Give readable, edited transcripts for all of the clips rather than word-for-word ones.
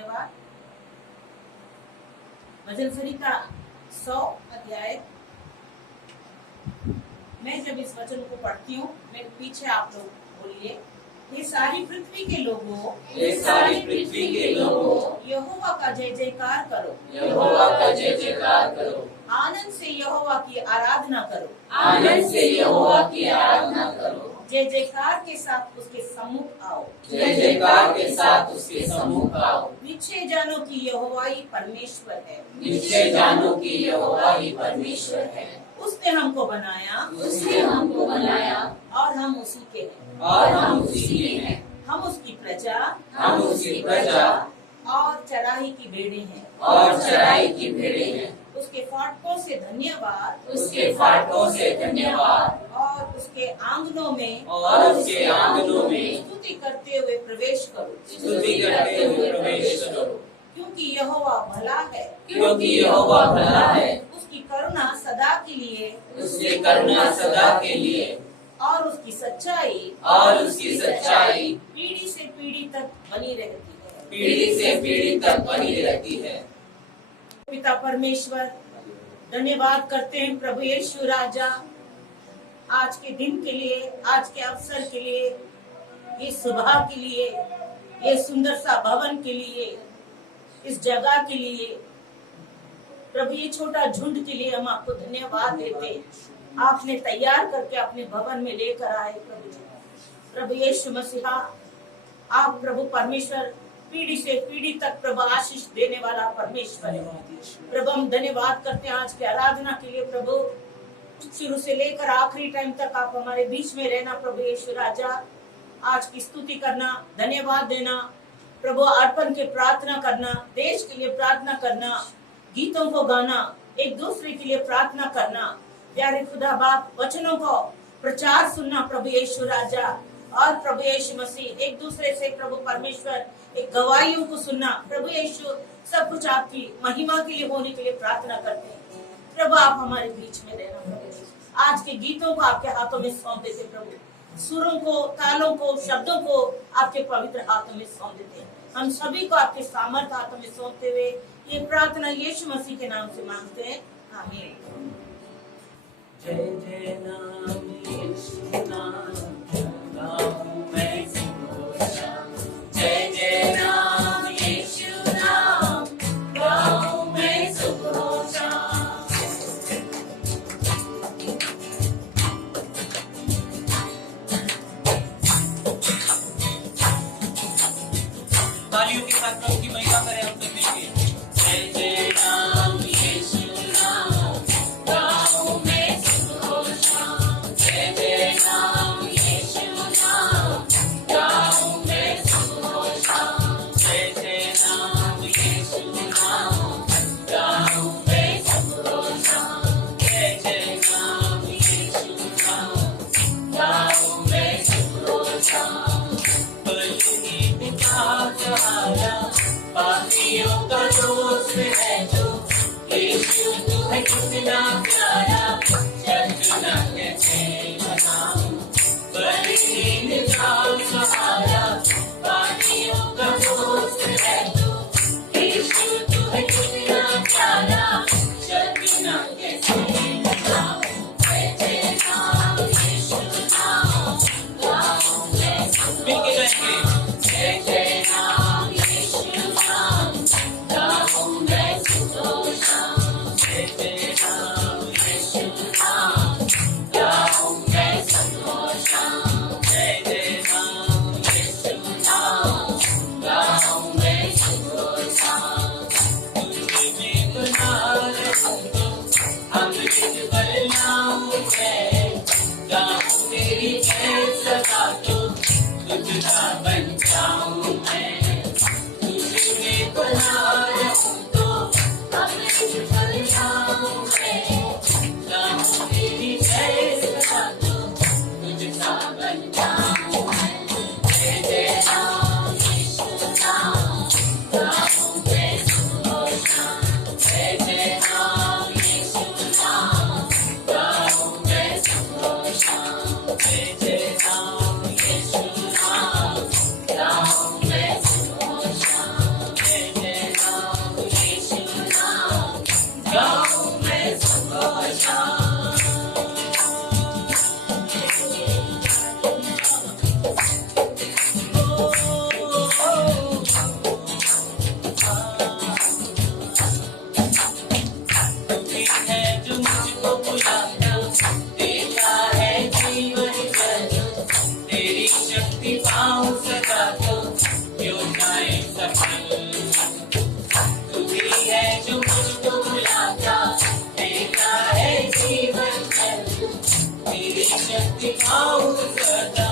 धन्यवाद। भजन संहिता 100 अध्याय। मैं जब इस वचन को पढ़ती हूँ, मेरे पीछे आप लोग बोलिए, ये सारी पृथ्वी के लोगों, ये सारी पृथ्वी के लोगों, यहोवा का जय जयकार करो, यहोवा का जय जयकार करो। आनंद से यहोवा की आराधना करो, आनंद से यहोवा की आराधना करो। जय जयकार के साथ उसके सम्मुख आओ, जय जयकार के साथ उसके सम्मुख आओ। निश्चय जानो कि यहोवा ही परमेश्वर है, निश्चय जानो कि यहोवा ही परमेश्वर है। उसने हमको बनाया, उसने हमको बनाया और हम उसी के हैं, और हम उसी के हैं। हम उसकी प्रजा, हम उसकी प्रजा और चराई की भेड़ें हैं, और चराई की भेड़ें हैं। उसके फाटकों से धन्यवाद, उसके फाटकों से धन्यवाद, और उसके आंगनों में, और उसके आंगनों में स्तुति करते हुए प्रवेश करो, स्तुति करते हुए प्रवेश करो। क्योंकि यहोवा भला है, क्योंकि यहोवा भला है, उसकी करुणा सदा के लिए, उसकी करुणा सदा के लिए, और उसकी सच्चाई, और उसकी सच्चाई पीढ़ी से पीढ़ी तक बनी रहती है, पीढ़ी से पीढ़ी तक बनी रहती है। पिता परमेश्वर, धन्यवाद करते हैं प्रभु यीशु राजा, आज के दिन के लिए, आज के अवसर के लिए, ये सुबह के लिए, ये सुंदर सा भवन के लिए, इस जगह के लिए, प्रभु ये छोटा झुंड के लिए हम आपको धन्यवाद देते हैं। आपने तैयार करके अपने भवन में लेकर आए प्रभु जी। प्रभु यीशु मसीहा, आप प्रभु परमेश्वर पीढ़ी से पीढ़ी तक प्रभु आशीष देने वाला परमेश्वर है। प्रभु हम धन्यवाद करते हैं आज की आराधना के लिए। प्रभु शुरू से लेकर आखिरी टाइम तक आप हमारे बीच में रहना प्रभु यीशु राजा। आज की स्तुति करना, धन्यवाद देना प्रभु, अर्पण के प्रार्थना करना, देश के लिए प्रार्थना करना, गीतों को गाना, एक दूसरे के लिए प्रार्थना करना, प्यारे खुदा बाप वचनों को प्रचार सुनना प्रभु यीशु राजा, और प्रभु यीशु मसीह एक दूसरे से प्रभु परमेश्वर एक गवाहियों को सुनना प्रभु यीशु, सब कुछ आपकी महिमा के लिए होने के लिए प्रार्थना करते हैं। प्रभु आप हमारे बीच में रहना प्रभु। आज के गीतों को आपके हाथों में सौंप देते प्रभु, सुरों को, तालों को, शब्दों को आपके पवित्र हाथों में सौंप देते हैं। हम सभी को आपके सामर्थ हाथों में सौंपते हुए ये प्रार्थना यीशु मसीह के नाम से मांगते हैं, आमीन। जय जय नाम यीशु नाम, गाऊं मैं सुघोषा। जय जय नाम यीशु नाम, गाऊं मैं सुघोषा। तालियों के साथ प्रभु की महिमा करें हम सब मिलके। जय जय नाम यीशु नाम, गाऊं मैं सुघोषा। जय जय नाम यीशु नाम, गाऊं मैं सुघोषा। जय जय नाम यीशु नाम, गाऊं मैं सुघोषा। जय जय नाम यीशु नाम, गाऊं मैं सुघोषा। बलि पिता तुम्हारा, पापियों सफल। तू ही है जो मुझको बुलाता, देता है जीवन जल। तेरी शक्ति पाऊं सदा,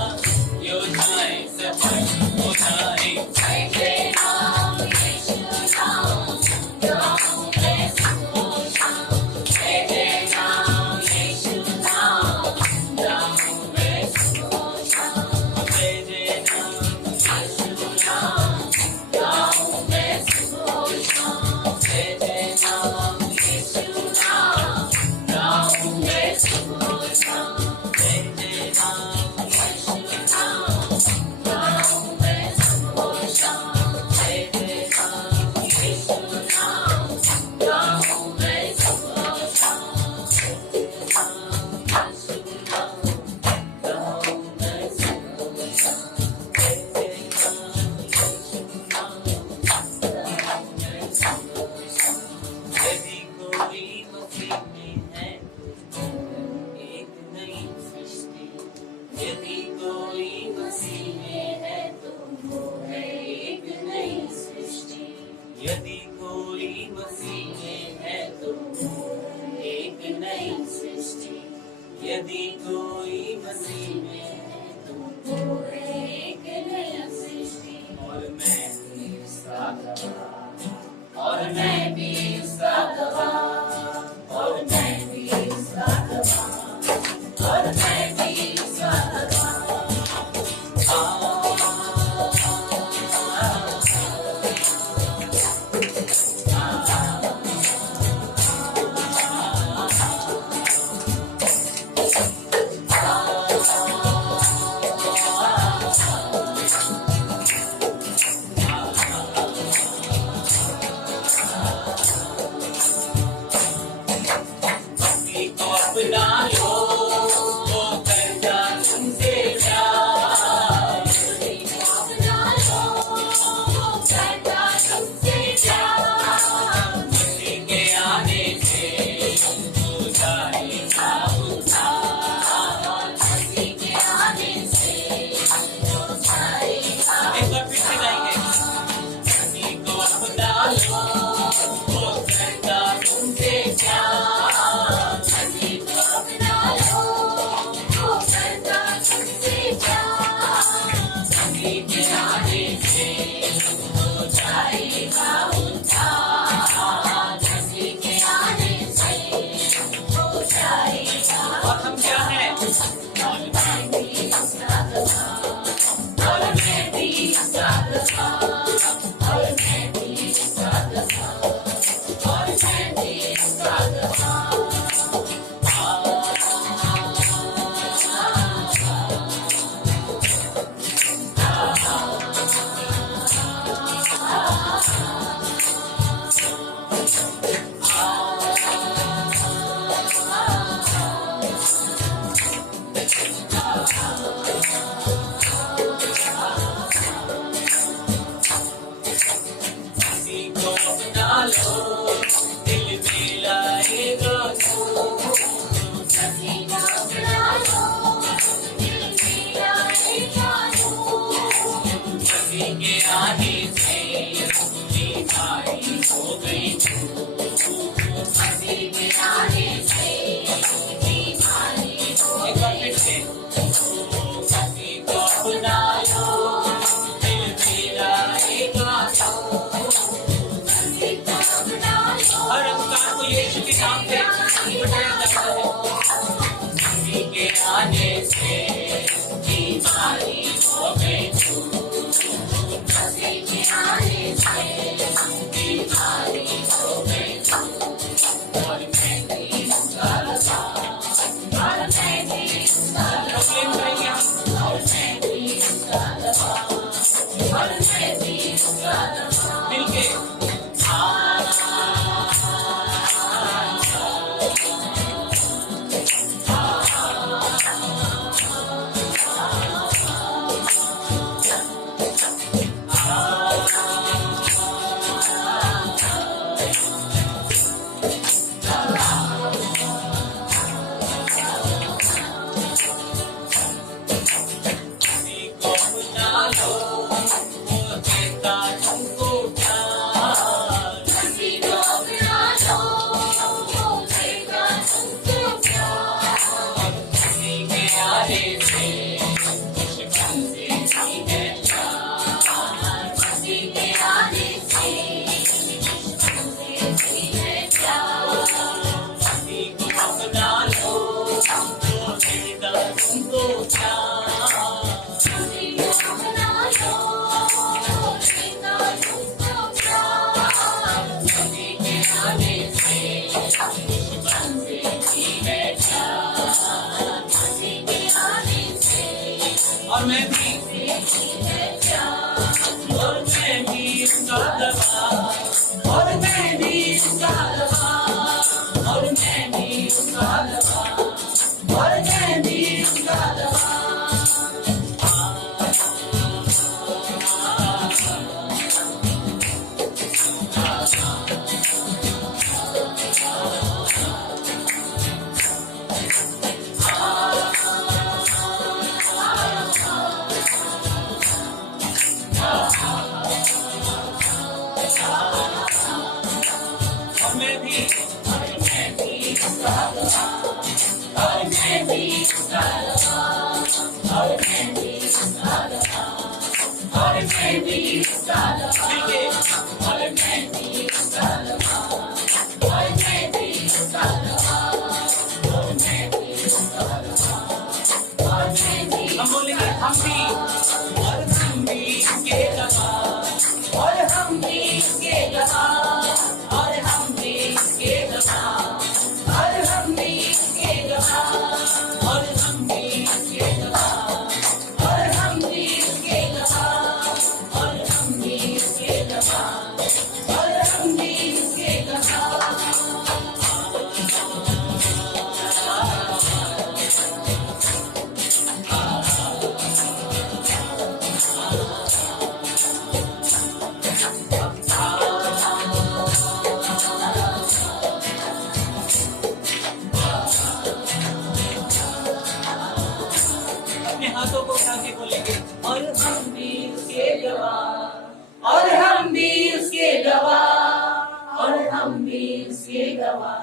योजनाएं सफल हो जाए। जय जय राम यीशु नाम, गाऊं मैं सुघोषणा। जय जय राम यीशु नाम, गाऊं मैं सुघोषणा। जय जय राम यीशु नाम, गाऊं मैं सुघोषणा। जय जय राम यीशु नाम, गाऊं मैं सुघोषणा। जय जय राम यीशु नाम, गाऊं मैं सुघोषणा। जय जय राम यीशु नाम, गाऊं मैं सुघोषणा। जय जय राम यीशु नाम, गाऊं मैं सुघोषणा। जय जय राम यीशु नाम, गाऊं मैं सुघोषणा। यदि कोई मसीह में है, एक नई सृष्टि। यदि कोई मसीह में है तो वो है एक नई सृष्टि। यदि कोई मसीह में है तो वो एक नई सृष्टि। यदि कोई मसीह में है तो वो है एक नई सृष्टि। और मैं भी उसका गवाह, और मैं भी उसका गवाह, और मैं भी उसका गवाह, और मैं भी उसका गवाह। भक्ति को अपना लो, वो करता तुमसे प्यार। भक्ति को अपना लो, वो करता तुमसे प्यार। मसीह के आने से हो जाएगा उद्धार। मसीह के आने से हो जाएगा। एक बार फिर से गाएंगे। भक्ति को अपना लो, वो करता तुमसे प्यार। मसीह को अपना लो, वो करता तुमसे प्यार। मसीह के आने से हो जाएगा उद्धार। मसीह के आने से हो जाएगा। और हम क्या हैं? और मैं भी उसका गवाह, और मैं भी उसका गवाह, और मैं भी उसका गवाह, और मैं भी उसका गवाह। किसी को अपना लो, दिल में लाएगा सुकून। किसी को अपना लो, दिल में लाएगा सुकून। मसीह के आने से बीमारी हो गई दूर। मसीह के आने से बीमारी हो गई दूर। मसीह को अपना लो, दिल में लाएगा सुकून। मसीह को अपना लो, हर अंधकार को यीशु के नाम से मिटाया जाता है। मसीह के आने से बीमारी हो गई दूर। मसीह के आने से बीमारी हो गई दूर। और मैं भी उसका गवाह, और मैं भी उसका गवाह, और मैं भी उसका गवाह, और मैं भी उसका गवाह। मिलके किसी को अपना लो, वो देता तुमको मैं भी और मैं भी उसका गवाह, और मैं भी उसका गवाह, और मैं भी उसका गवाह, और मैं भी उसका गवाह। और मैं भी उसका गवाह, और मैं भी उसका गवाह, और मैं भी उसका गवाह, और मैं भी उसका गवाह, और मैं भी उसका गवाह, और मैं भी उसका गवाह, और मैं भी उसका गवाह, और मैं भी। हम बोलेंगे हम भी, और हम भी उसके गवाह, और हम भी उसके गवाह, और हम भी उसके गवाह, और हम भी उसके गवाह, और हम भी उसके गवाह, और हम भी उसके गवाह, और हम भी उसके गवाह, और हम भी उसके गवाह। अपने हाथों को उठा के बोलेंगे, और हम भी उसके गवाह, और हम भी उसके गवाह, और हम भी उसके गवाह,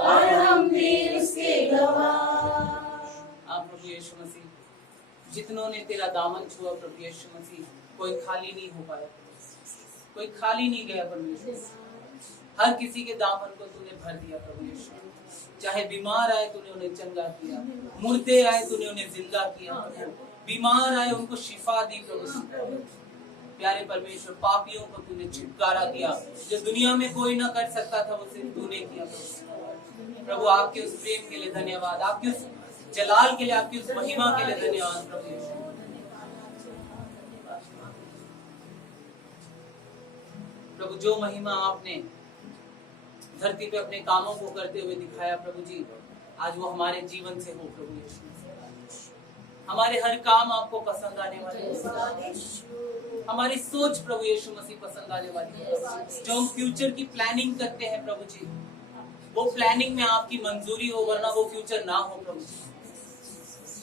और हम भी उसके गवाह। आप प्रभु यीशु मसीह, जितनों ने तेरा दामन छुआ प्रभु यीशु मसीह, कोई खाली नहीं हो पाया, कोई खाली नहीं गया परमेश्वर। हर किसी के दामन को तूने भर दिया प्रभु यीशु। चाहे बीमार आए तूने उन्हें चंगा किया, मुर्दे आए तूने उन्हें जिंदा किया, बीमार आए उनको शिफा दी प्रभु। प्यारे परमेश्वर, पापियों को तूने छुटकारा दिया, जो दुनिया में कोई ना कर सकता था वो सिर्फ तूने किया प्रभु। आपके उस प्रेम के लिए धन्यवाद, आपके उस जलाल के लिए, आपकी उस महिमा के लिए धन्यवाद प्रभु यीशु। प्रभु, जो महिमा आपने धरती पे अपने कामों को करते हुए दिखाया प्रभु जी, आज वो हमारे जीवन से हो प्रभु यीशु। हमारे हर काम आपको पसंद आने वाले हैं, हमारी सोच प्रभु यीशु मसीह पसंद आने वाली है। जो हम फ्यूचर की प्लानिंग करते हैं प्रभु जी, वो प्लानिंग में आपकी मंजूरी हो, वरना वो फ्यूचर ना हो प्रभु जी।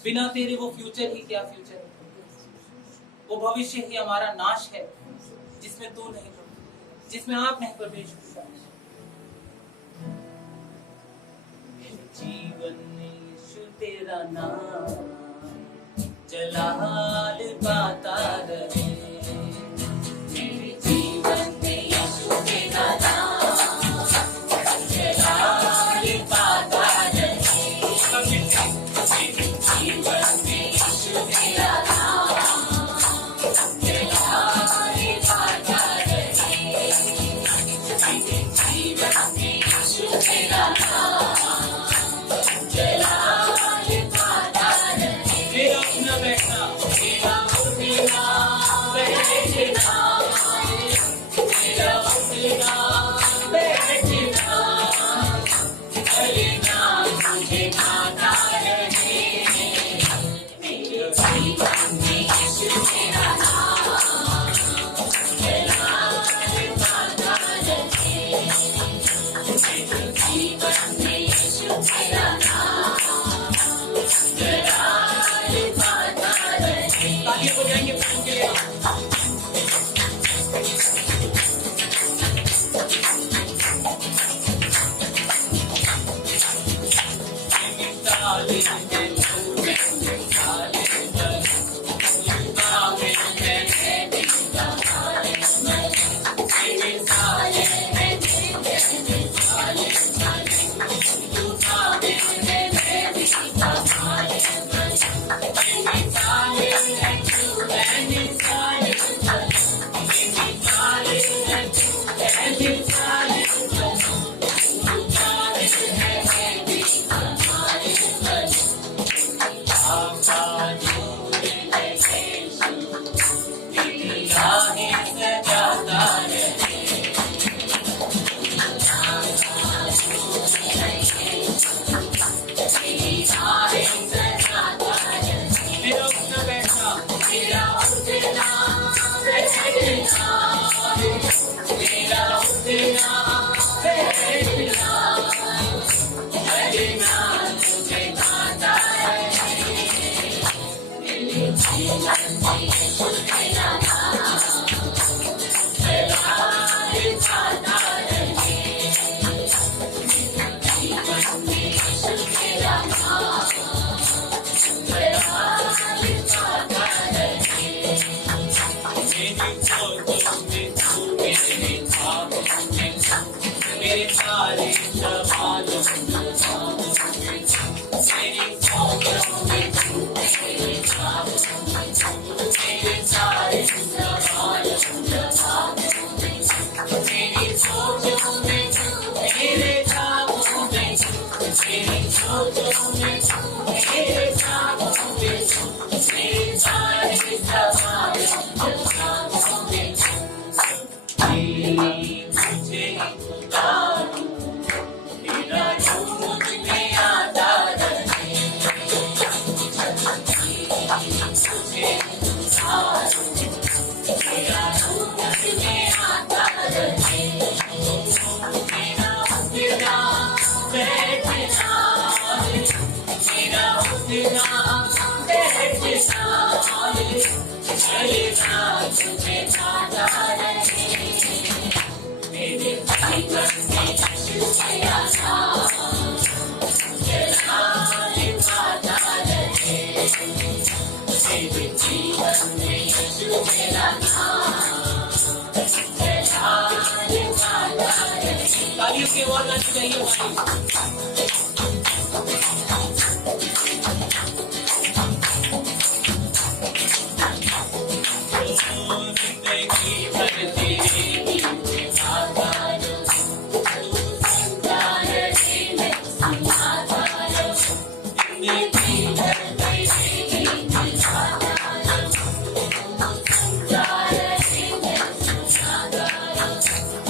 बिना तेरे वो फ्यूचर ही क्या फ्यूचर है, वो भविष्य ही हमारा नाश है, जिसमें तू नहीं प्रभु, जिसमें आप नहीं परमेश्वर। जीवन में यीशु तेरा नाम जलाल पाता रहे, मेरे जीवन में यीशु तेरा नाम जलाल पाता रहे, मेरे जीवन में यीशु तेरा नाम जलाल पाता रहे, मेरे जीवन में यीशु तेरा नाम जलाल पाता रहे। मेरा अपना बैठना, मेरा उठना मेरी सोचों में तू, मेरे ख्वाबों में तू, मेरी सोचों में तू, मेरे ख्वाबों में तू, मेरे सारे सवालों ख्वाबों में तू। मुझे उतारू, तेरा रूप मुझ में आता रहे। मुझे उतारू, तेरा रूप मुझ में आता रहे। मेरा उठना बैठना, मेरा उठना बैठना, चलेगा तुझे आता रहे। मेरे जीवन में यीशु तेरा नाम, चला आता रहे। मेरे जीवन में यीशु तेरा नाम, चला आता रहे। तालियों की आवाज आनी चाहिए भाई। जिंदगी भर तेरे नीचे गाता रहूं, तू सुनता रहे मैं सुनाता रहूं। जिंदगी भर तेरे नीचे गाता रहूं, तू सुनता रहे मैं सुनाता रहूं।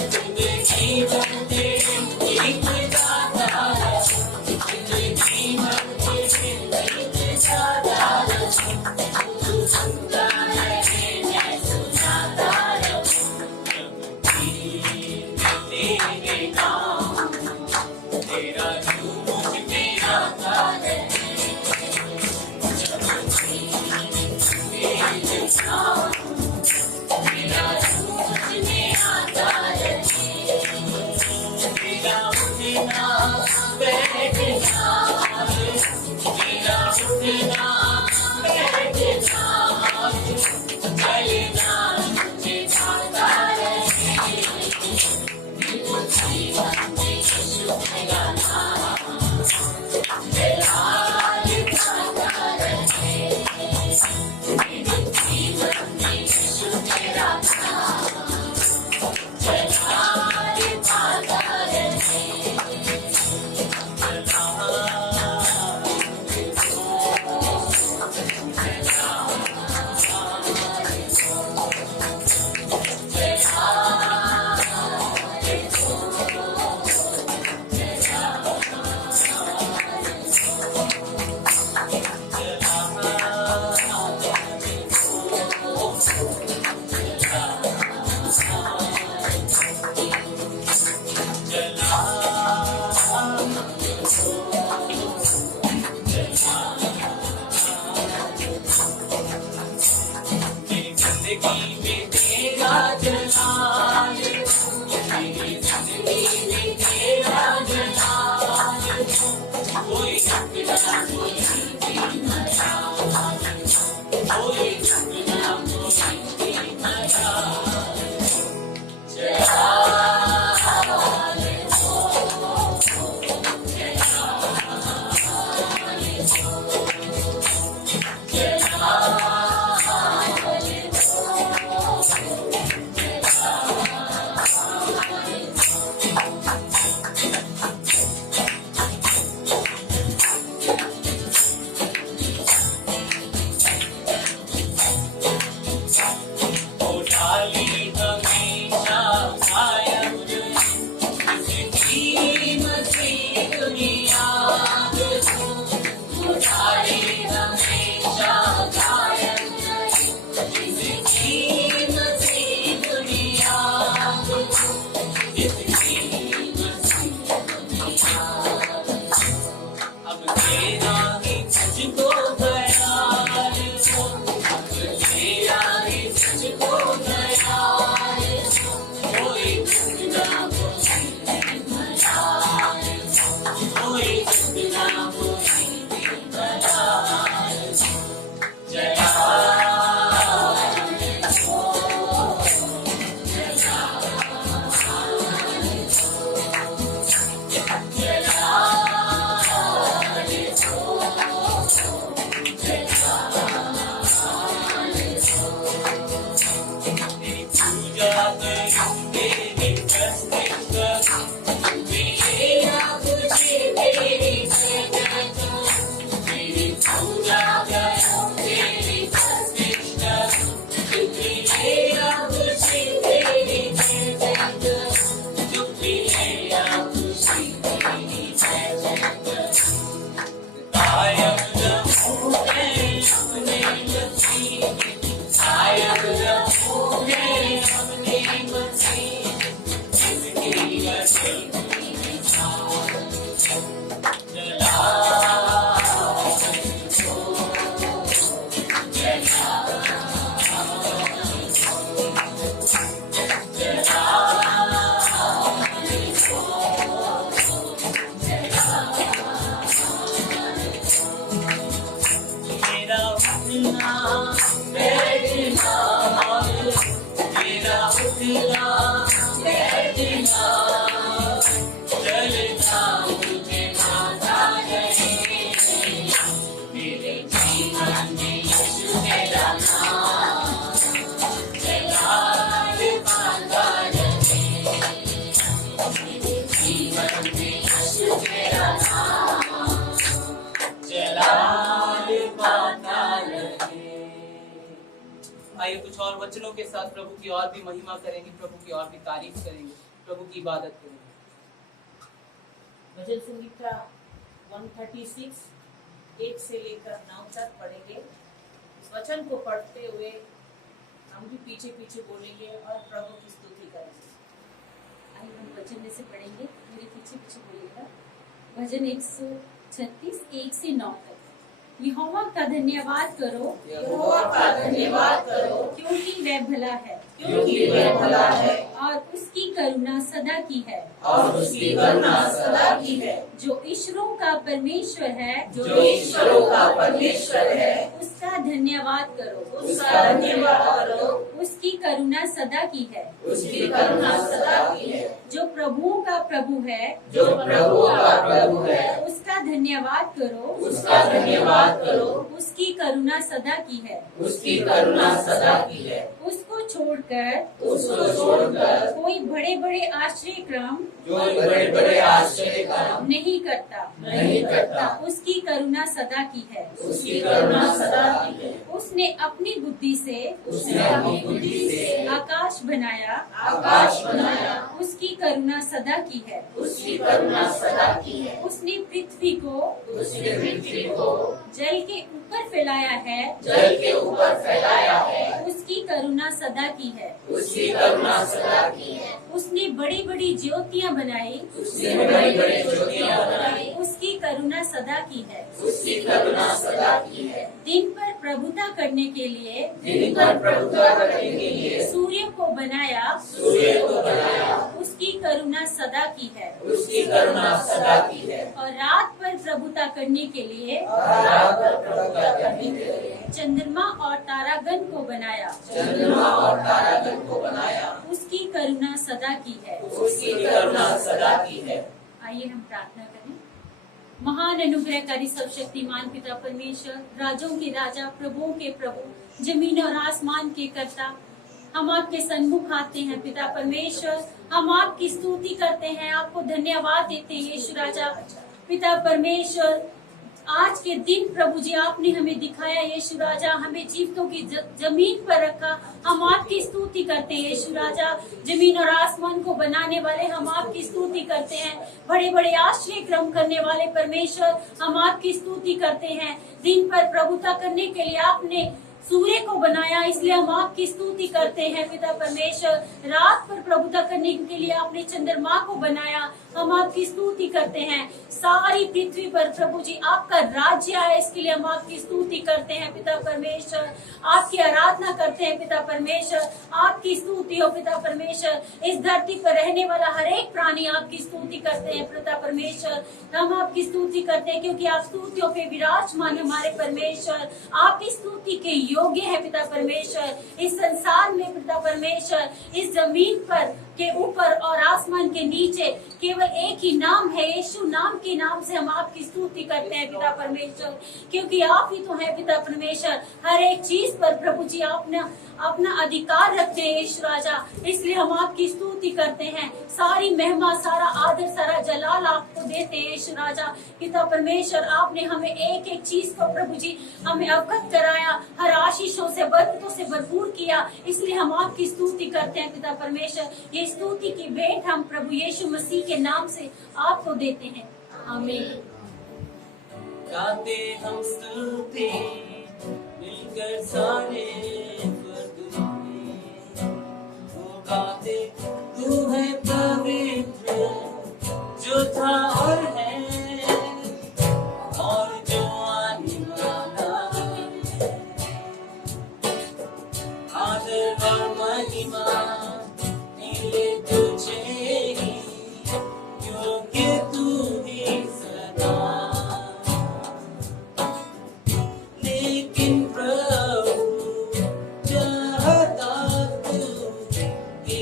जिंदगी भर तेरे नीचे गाता रहूं, जिंदगी भर तेरे नीचे गाता रहूं। तू सुनता रहे मैं सुनाता रहूं। तेरे नाम, तेरा रूप मुझ में आता रहे। तेरे नाम, तेरा रूप मुझ में आता रहे। तेरा उठना बैठना, तेरा उठना बैठना, चलेगा तुझे आता रहे। मेरे जीवन में यीशु तेरा नाम, चला आता रहे। मेरे जीवन में यीशु तेरा नाम, चला आता रहे। जिंदगी में तेरा जलाल, मेरी जिंदगी में तेरा जलाल। कोई टुकड़ा कोई नया, कोई टुकड़ा कोई नया। पूजा करूं तेरी बैठना चलना मुझे आता रहे, मेरे जीवन में यीशु तेरा नाम जलाल बांधा रहे, मेरे जीवन में यीशु तेरा नाम जलाल बांधा रहे। आइए कुछ और वचनों के साथ प्रभु की और भी महिमा करेंगे, प्रभु की और भी तारीफ करेंगे, प्रभु की इबादत करेंगे। भजन संगीता 136 1 से लेकर 9 तक पढ़ेंगे। इस वचन को पढ़ते हुए हम भी पीछे पीछे बोलेंगे और प्रभु की स्तुति करेंगे। आइए हम वचन में से पढ़ेंगे, मेरे पीछे पीछे बोलिएगा। भजन 136 1 से 9 तक। यहोवा का धन्यवाद करो, यहोवा का धन्यवाद करो, क्योंकि वह भला है, क्योंकि वह भला है और उसकी करुणा सदा की है, और उसकी करुणा सदा की है। जो ईश्वरों का परमेश्वर है, जो ईश्वरों का परमेश्वर है, उसका धन्यवाद करो, उसका धन्यवाद करो, उसकी करुणा सदा की है। उसकी करुणा सदा की है। जो प्रभुओं का प्रभु है, जो प्रभु का प्रभु है, उसका धन्यवाद करो, उसका धन्यवाद करो, उसकी करुणा सदा की है। उसकी करुणा सदा की है। उसको छोड़कर कोई बड़े बड़े आश्चर्य क्रम जो बड़े बड़े आश्चर्य काम नहीं करता, उसकी करुणा सदा की है। उसकी करुणा सदा की है। उसने अपनी बुद्धि से आकाश बनाया, उसकी करुणा सदा की है। उसकी करुणा सदा की है। उसने पृथ्वी को जल के ऊपर फैलाया है, उसकी करुणा सदा की है। उसकी करुणा सदा की है। उसने बड़ी बड़ी ज्योतियाँ बनाई, उसकी करुणा सदा की है। उसकी करुणा सदा की है। दिन पर प्रभुता करने के लिए सूर्य को बनाया, उसकी करुणा सदा की है। उसकी करुणा सदा की है। और रात पर प्रभुता करने के लिए चंद्रमा और तारागण को बनाया, उसकी करुणा सदा की है। उसकी करुणा सदा की है। आइए हम प्रार्थना करें। महान अनुग्रहकारी सर्वशक्तिमान पिता परमेश्वर, राजों के राजा, प्रभुओं के प्रभु, जमीन और आसमान के कर्ता, हम आपके सन्मुख आते हैं पिता परमेश्वर। हम आपकी स्तुति करते हैं, आपको धन्यवाद देते हैं यीशु राजा। पिता परमेश्वर, आज के दिन प्रभु जी आपने हमें दिखाया यीशु राजा, हमें जीवितों की जमीन पर रखा। हम आपकी स्तुति करते हैं यीशु राजा। जमीन और आसमान को बनाने वाले हम आपकी स्तुति करते हैं। बड़े बड़े आश्चर्य क्रम करने वाले परमेश्वर, हम आपकी स्तुति करते हैं। दिन पर प्रभुता करने के लिए आपने सूर्य को बनाया, इसलिए हम आपकी स्तुति करते हैं पिता परमेश्वर। रात पर प्रभुता करने के लिए आपने चंद्रमा को बनाया, हम आपकी स्तुति करते हैं। सारी पृथ्वी पर प्रभु जी आपका राज्य है, इसके लिए हम आपकी स्तुति करते हैं पिता परमेश्वर। आपकी आराधना करते हैं पिता परमेश्वर। आपकी स्तुति हो पिता परमेश्वर। इस धरती पर रहने वाला हर एक प्राणी आपकी स्तुति करते हैं पिता परमेश्वर। हम आपकी स्तुति करते हैं क्योंकि आप स्तुतियों पे विराजमान हमारे परमेश्वर। आपकी स्तुति के योग्य है पिता परमेश्वर। इस संसार में पिता परमेश्वर, इस जमीन पर के ऊपर और आसमान के नीचे केवल एक ही नाम है, यीशु नाम के नाम से हम आपकी स्तुति करते हैं पिता परमेश्वर, क्योंकि आप ही तो है पिता परमेश्वर। हर एक चीज पर प्रभु जी आपने अपना अधिकार रखते हैं यीशु राजा, इसलिए हम आपकी स्तुति करते हैं। सारी महिमा, सारा आदर, सारा जलाल आपको देते हैं यीशु राजा। पिता परमेश्वर, आपने हमें एक एक चीज को प्रभु जी हमें अवगत कराया, हर आशीषों से बरकतों से भरपूर किया, इसलिए हम आपकी स्तुति करते हैं पिता परमेश्वर। ये स्तुति की भेंट हम प्रभु यीशु मसीह के नाम से आपको देते हैं, आमीन। गाते हम स्तुति मिलकर सारे स्वर्ग में, वो गाते तू है पवित्र जो था और है और जो आने वाला है। आदर और महिमा मिले तुझे ही, क्योंकि तू ही सदा। लेकिन प्रभु चाहता तू कि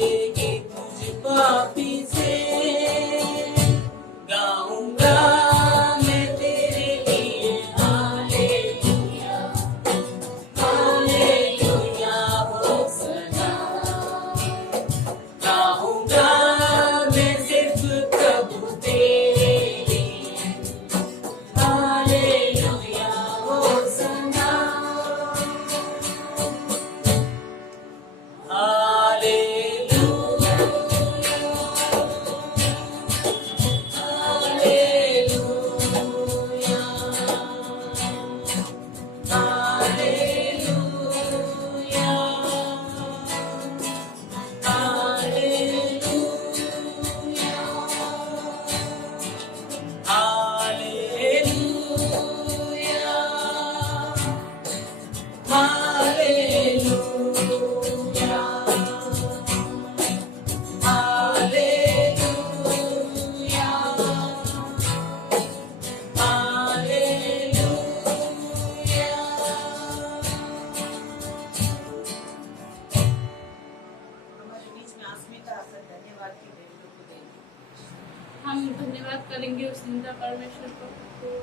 धन्यवाद की भेंट को देंगे। हम धन्यवाद करेंगे उस जिंदा परमेश्वर को।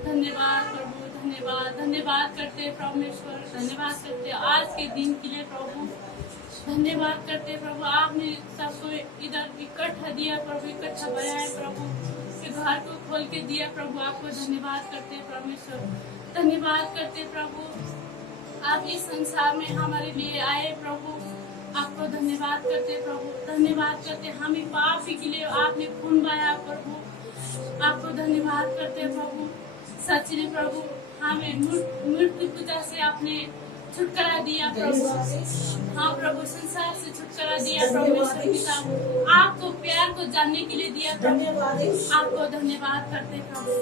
धन्यवाद प्रभु, धन्यवाद धन्यवाद करते हैं परमेश्वर, धन्यवाद करते हैं आज के दिन के लिए प्रभु। धन्यवाद करते हैं प्रभु, आपने सबको इधर इकट्ठा दिया प्रभु, इकट्ठा बनाया प्रभु, के घर को खोल के दिया प्रभु। आपको धन्यवाद करते हैं परमेश्वर, धन्यवाद करते हैं प्रभु। आप इस संसार में हमारे लिए आए प्रभु, आपको धन्यवाद करते प्रभु, धन्यवाद करते। हमें पापी के लिए आपने खून बहाया प्रभु, आपको धन्यवाद करते प्रभु। सच में प्रभु, हमें मृत्यु पूजा से आपने छुटकारा दिया प्रभु। हाँ प्रभु, संसार से छुटकारा दिया परमेश्वर पिता, आपको प्यार को जानने के लिए दिया प्रभु। आपको धन्यवाद करते प्रभु,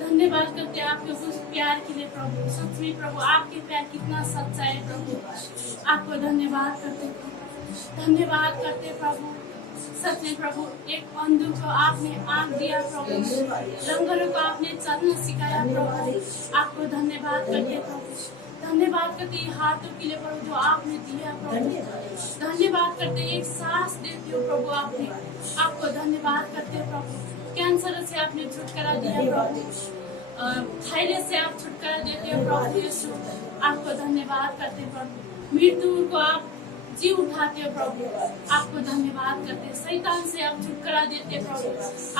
धन्यवाद करते आपके उस प्यार के लिए प्रभु। सच में प्रभु, आपके प्यार कितना सच्चा है प्रभु, आपको धन्यवाद करते प्रभु, धन्यवाद करते प्रभु। सच में प्रभु, एक अंधु को आपने आँख दिया प्रभु, लंगड़ों को आपने चलना सिखाया प्रभु। आपको धन्यवाद करते प्रभु, धन्यवाद करते हाथों के लिए प्रभु जो आपने दिया प्रभु। धन्यवाद करते एक सांस देते हो प्रभु आपने, आपको धन्यवाद करते प्रभु। कैंसर से आपने छुटकारा दिया प्रभु, थायराइड से आप छुटकारा देते हो प्रभु यीशु, आपको धन्यवाद करते प्रभु। मृत्यु को आप जी उठाते हो प्रभु, आपको धन्यवाद करते। शैतान से आप छुटकारा देते प्रभु,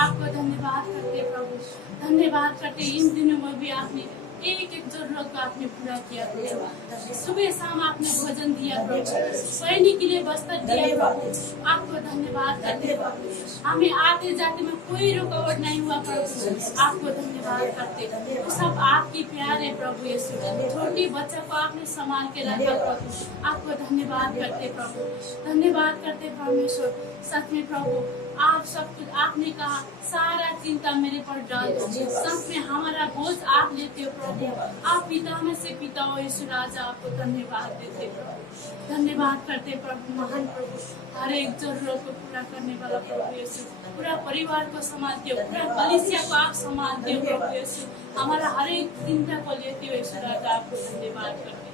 आपको धन्यवाद करते प्रभु, धन्यवाद करते। इन दिनों में भी आपने एक एक जरूरत को आपने पूरा किया प्रभु। सुबह शाम आपने भोजन दिया प्रभु, पहनने के लिए वस्त्र दिया प्रभु, आपको धन्यवाद करते प्रभु। हमें आते जाते में कोई रुकावट नहीं हुआ प्रभु, आपको धन्यवाद करते। तो सब आपकी प्यार है प्रभु यीशु, छोटी बच्चा को आपने संभाल के रखा प्रभु, आपको धन्यवाद करते प्रभु, धन्यवाद करते परमेश्वर। सच में प्रभु, आप सब कुछ आपने कहा सारा चिंता मेरे पर डाल दो, सच में हमारा बोझ आप लेते हो प्रभु। आप पिता में से पिता हो यीशु राजा, आपको धन्यवाद देते प्रभु, धन्यवाद करते प्रभु। महान प्रभु, हर एक जरूरत को पूरा करने वाला प्रभु यीशु, पूरा परिवार को संभालते हो, पूरा कलीसिया को आप संभालते हो प्रभु यीशु, हमारा हर एक चिंता को लेते हो यीशु राजा, आपको धन्यवाद करते।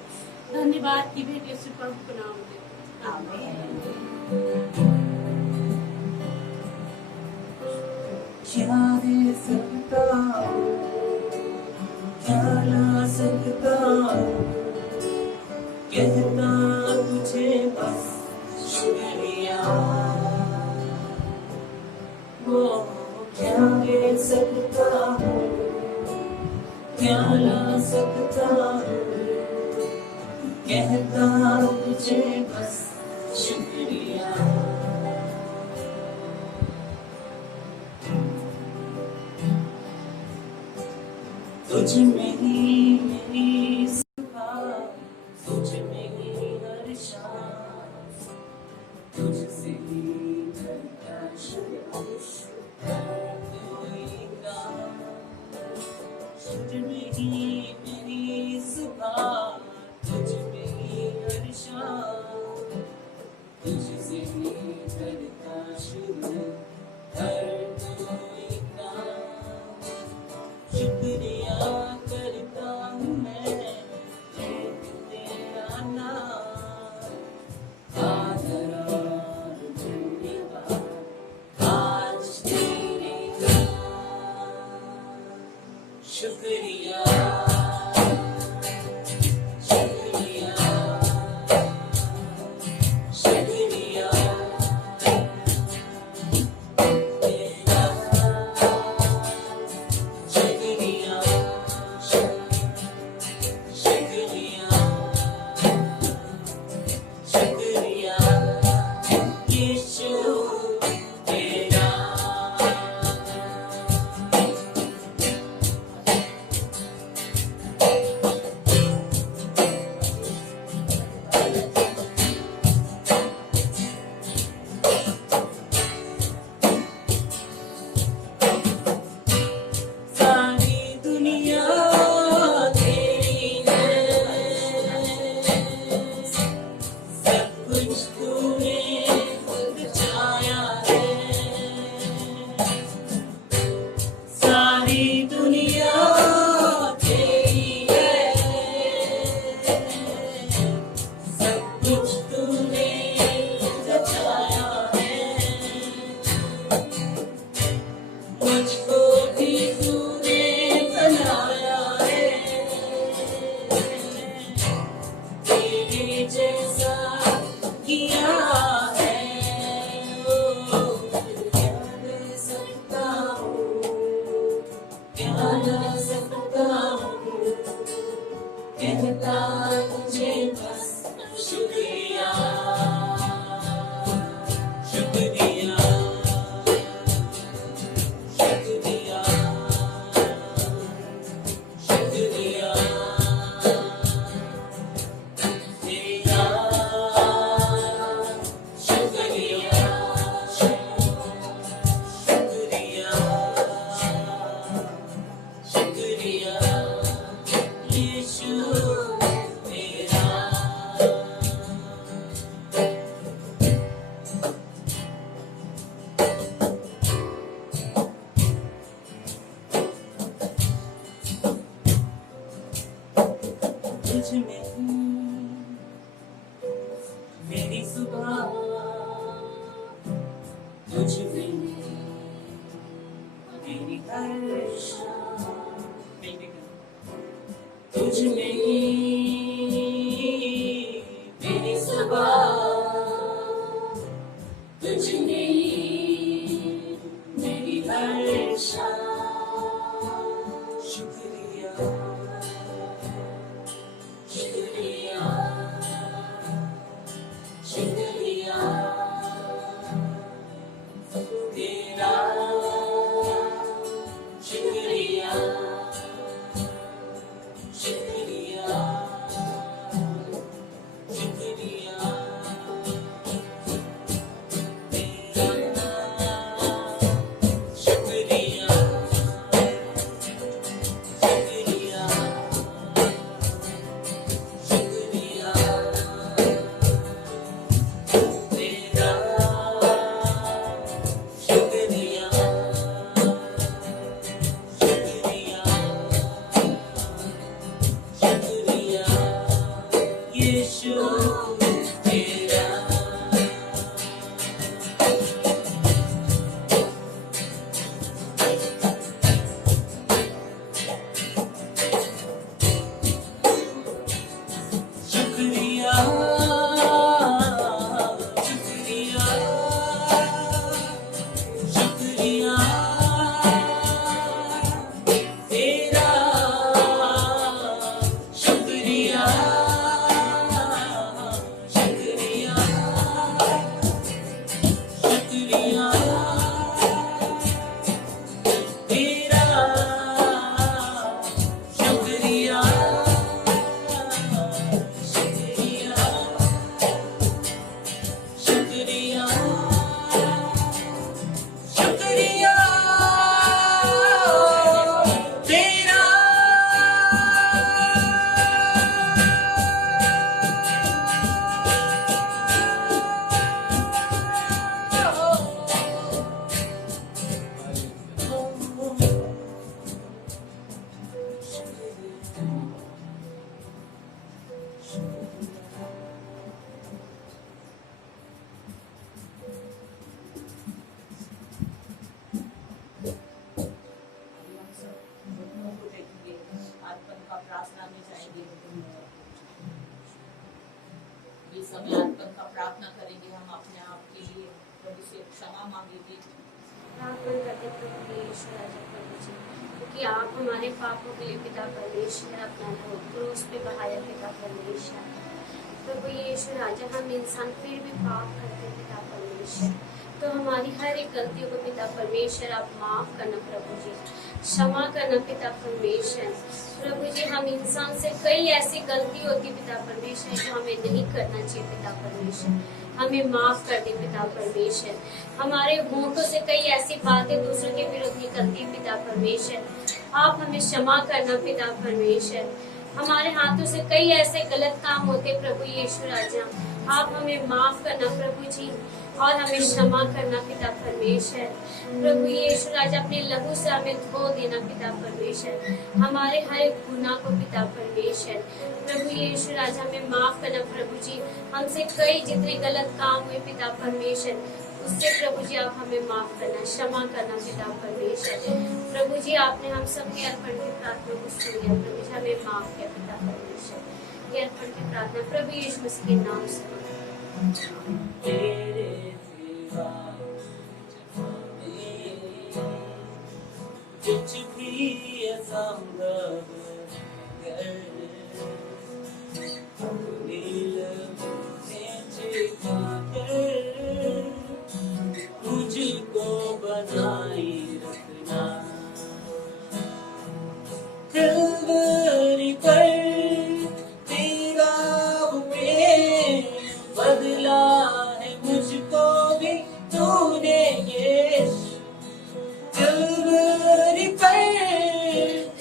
धन्यवाद की भेंट यीशु प्रभु को नाम दे, आमीन। क्या दे सकता हूँ, क्या ला सकता हूँ, कहता तुझे बस शुक्रिया। वो क्या दे सकता हूँ, क्या ला सकता हूँ, कहता तुझे बस शुक्रिया। तुझ में ही मेरी सुबह, तुझ में ही हर शाम, तुझसे ही करता कोई काम। तुझ में ही मेरी सुबह, तुझ में ही हर शाम, तुझसे ही करता हर कोई काम। शुक्रिया करता में हूँ, मेरी सुबह तुझ में, मेरी हर शाम तुझ में ही, मेरी सुबह तुझ में ही, मेरी हर शाम। शुक्रिया शुक्रिया शुक्रिया तेरा, शुक्रिया शुक्रिया शुक्रिया तेरा, शुक्रिया शुक्रिया शुक्रिया तेरा, शुक्रिया शुक्रिया शुक्रिया यीशु तेरा। शुक्रिया शुक्रिया शुक्रिया तेरा, शुक्रिया शुक्रिया शुक्रिया तेरा, शुक्रिया शुक्रिया शुक्रिया शुक्रिया तेरा। अर्पण का प्रार्थना में जाएंगे। ये समय अर्पण का प्रार्थना करेंगे, हम अपने आप के लिए प्रभु से क्षमा मांगेंगे। प्रार्थना करते प्रभु यीशु राजा प्रभु जी, क्योंकि आप हमारे पापों के लिए पिता परमेश्वर अपना लहू क्रूस पे बहाया पिता परमेश्वर। प्रभु यीशु राजा, हम इंसान फिर भी पाप करते पिता परमेश्वर, तो हमारी हर एक गलतियों को पिता परमेश्वर आप माफ करना प्रभु जी, क्षमा करना पिता परमेश्वर। प्रभु जी, हम इंसान से कई ऐसी गलती होती पिता परमेश्वर जो हमें नहीं करना चाहिए पिता परमेश्वर, हमें माफ कर दे पिता परमेश्वर। हमारे होठों से कई ऐसी बातें दूसरों के विरुद्ध निकलती है पिता परमेश्वर, आप हमें क्षमा करना पिता परमेश्वर। हमारे हाथों से कई ऐसे गलत काम होते प्रभु यीशु राजा, आप हमें माफ करना प्रभु जी और हमें क्षमा करना पिता परमेश्वर। प्रभु यीशु राजा, अपने लहू से हमें धो देना पिता परमेश्वर, हमारे हर एक गुनाह को पिता परमेश्वर। प्रभु यीशु राजा, हमें माफ करना प्रभु जी, हमसे कई जितने गलत काम हुए पिता परमेश्वर, उससे प्रभु जी आप हमें माफ करना, क्षमा करना पिता परमेश्वर। प्रभु जी, आपने हम सबके अर्पण की प्रार्थना को सुन लिया प्रभु जी, हमें माफ किया पिता परमेश्वर। ये अर्पण की प्रार्थना प्रभु यीशु मसीह के नाम से तेरे सिवा कुछ भी असंभव कर, अपने लबों से छिपाकर मुझको बनाए रखना। कलवरी पर तेरा वो प्रेम बदला है मुझको भी तूने यीशु। कलवरी पर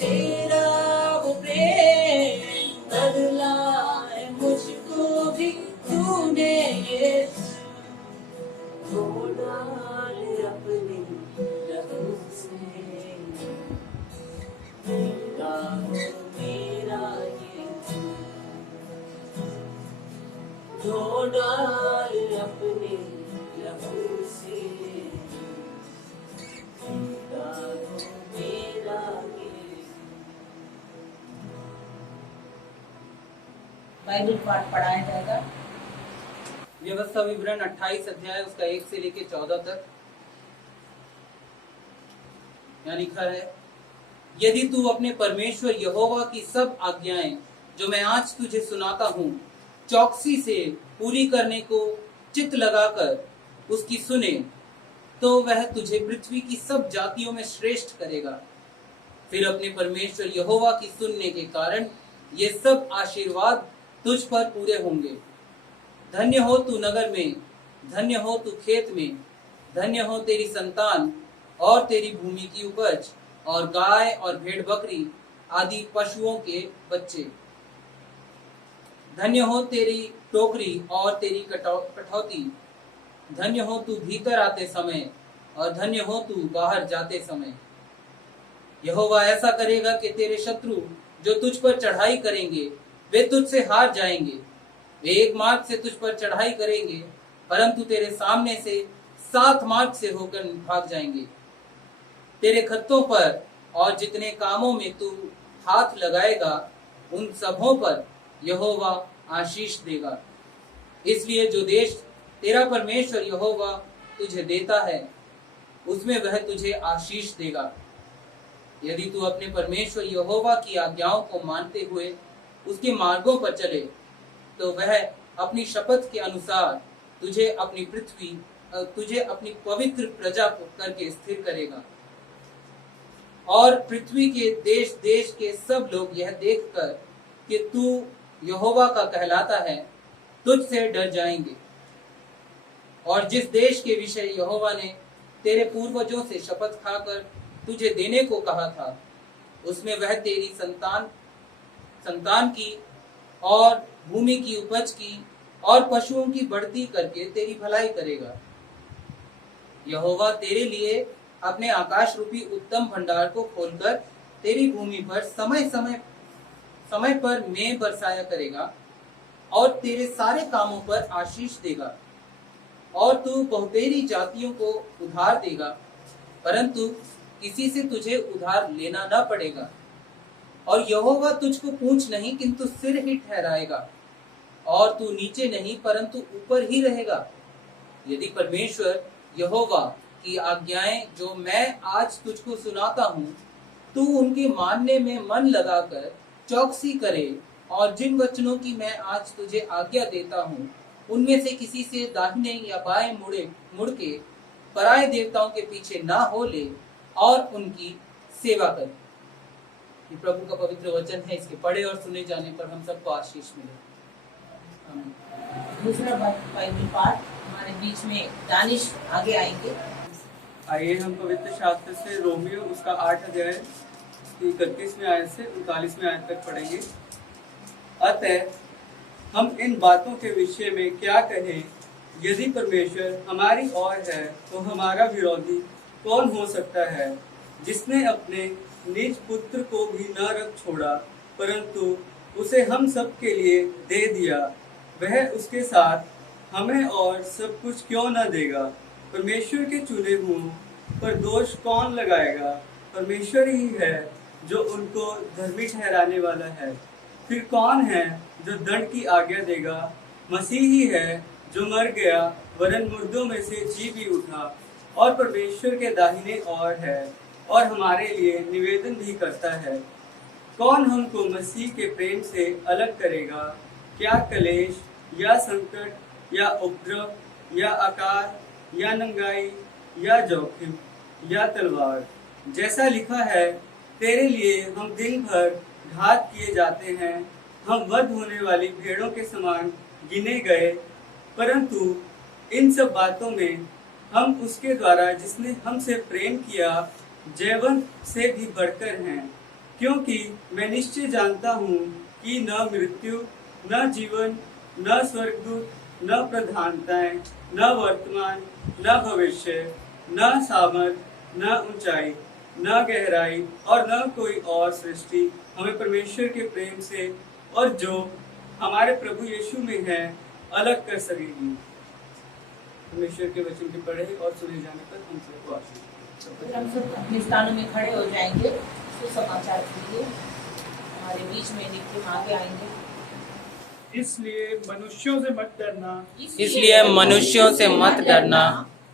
तेरा बाइबल पाठ पढ़ाया जाएगा। व्यवस्था विवरण 28 अध्याय उसका 1 से लेकर 14 तक। यहाँ लिखा है, यदि तू अपने परमेश्वर यहोवा की सब आज्ञाएं जो मैं आज तुझे सुनाता हूँ चौकसी से पूरी करने को चित्त लगाकर उसकी सुने, तो वह तुझे पृथ्वी की सब जातियों में श्रेष्ठ करेगा। फिर अपने परमेश्वर यहोवा की सुनने के कारण ये सब आशीर्वाद तुझ पर पूरे होंगे। धन्य हो तू नगर में, धन्य हो तू खेत में, धन्य हो तेरी संतान और तेरी भूमि की उपज और गाय और भेड़ बकरी आदि पशुओं के बच्चे। धन्य हो तेरी टोकरी और तेरी कटौती, धन्य हो तू भीतर आते समय और धन्य हो तू बाहर जाते समय। यहोवा ऐसा करेगा कि तेरे शत्रु जो तुझ पर चढ़ाई करेंगे वे तुझसे हार जाएंगे। वे एक मार्ग से तुझ पर चढ़ाई करेंगे, परंतु तेरे सामने से 7 मार्ग से होकर भाग जाएंगे। तेरे खत्तों पर और जितने कामों में तू हाथ लगाएगा उन सबों पर यहोवा आशीष देगा। इसलिए जो देश तेरा परमेश्वर यहोवा तुझे देता है उसमें वह तुझे आशीष देगा, यदि तू अपने परमेश्वर यहोवा की आज्ञाओं को मानते हुए उसके मार्गों पर चले, तो वह अपनी शपथ के अनुसार तुझे अपनी पवित्र प्रजा करके स्थिर करेगा। और पृथ्वी के देश देश के सब लोग यह देखकर कि तू यहोवा का कहलाता है तुझसे डर जाएंगे। और जिस देश के विषय यहोवा ने तेरे पूर्वजों से शपथ खाकर तुझे देने को कहा था, उसमें वह तेरी संतान की और भूमि की उपज की और पशुओं की बढ़ती करके तेरी भलाई करेगा। यहोवा तेरे लिए अपने आकाश रूपी उत्तम भंडार को खोलकर तेरी भूमि पर समय पर मेघ बरसाया करेगा और तेरे सारे कामों पर आशीष देगा। और तू बहुतेरी जातियों को उधार देगा, परंतु किसी से तुझे उधार लेना न पड़ेगा। और यहोवा तुझको पूंछ नहीं किंतु सिर ही ठहराएगा, और तू नीचे नहीं परंतु ऊपर ही रहेगा। यदि परमेश्वर यहोवा की आज्ञाएं जो मैं आज तुझको सुनाता हूँ तू उनके मानने में मन लगाकर चौकसी करे, और जिन वचनों की मैं आज तुझे आज्ञा देता हूँ उनमें से किसी से दाहिने या बाएं मुड़ के पराये देवताओं के पीछे ना हो ले और उनकी सेवा कर। ये प्रभु का पवित्र वचन है, इसके पढ़े और सुने जाने पर हम सबको आशीष मिले। आमीन। दूसरा बाइबल पाठ हमारे बीच में दानिश आगे आएंगे। आइए हम पवित्र शास्त्र से रोमियो उसका 8 अध्याय 31वें आयत से 39वें आयत तक पढ़ेंगे। अतः हम इन बातों के विषय में क्या कहें? यदि परमेश्वर हमारी ओर है तो हमारा विरोधी कौन हो सकता है? जिसने अपने निज पुत्र को भी न रख छोड़ा परंतु उसे हम सब के लिए दे दिया, वह उसके साथ हमें और सब कुछ क्यों न देगा? परमेश्वर के चुने हुओं पर दोष कौन लगाएगा? परमेश्वर ही है जो उनको धर्मी ठहराने वाला है। फिर कौन है जो दंड की आज्ञा देगा? मसीह ही है जो मर गया वरन मुर्दों में से जी भी उठा और परमेश्वर के दाहिने ओर है और हमारे लिए निवेदन भी करता है। कौन हमको मसीह के प्रेम से अलग करेगा? क्या कलेश या संकट या उपद्रव या अकाल या नंगाई या जोखिम या तलवार? जैसा लिखा है, तेरे लिए हम दिन भर घात किए जाते हैं, हम वध होने वाली भेड़ों के समान गिने गए। परंतु इन सब बातों में हम उसके द्वारा जिसने हमसे प्रेम किया जयवंत से भी बढ़कर हैं। क्योंकि मैं निश्चय जानता हूँ कि न मृत्यु न जीवन न स्वर्गदूत न प्रधानताएं न वर्तमान न भविष्य न सामर्थ न ऊंचाई न गहराई और न कोई और सृष्टि हमें परमेश्वर के प्रेम से और जो हमारे प्रभु यीशु में है अलग कर सकेगी। परमेश्वर के वचन के पढ़े और सुने जाने पर हम सबको आशीष। हम सब अपने स्थानों में खड़े हो जाएंगे। सुसमाचार के लिए हमारे बीच में नित्य आगे आएंगे। इसलिए मनुष्यों से मत डरना, इसलिए मनुष्यों से मत डरना,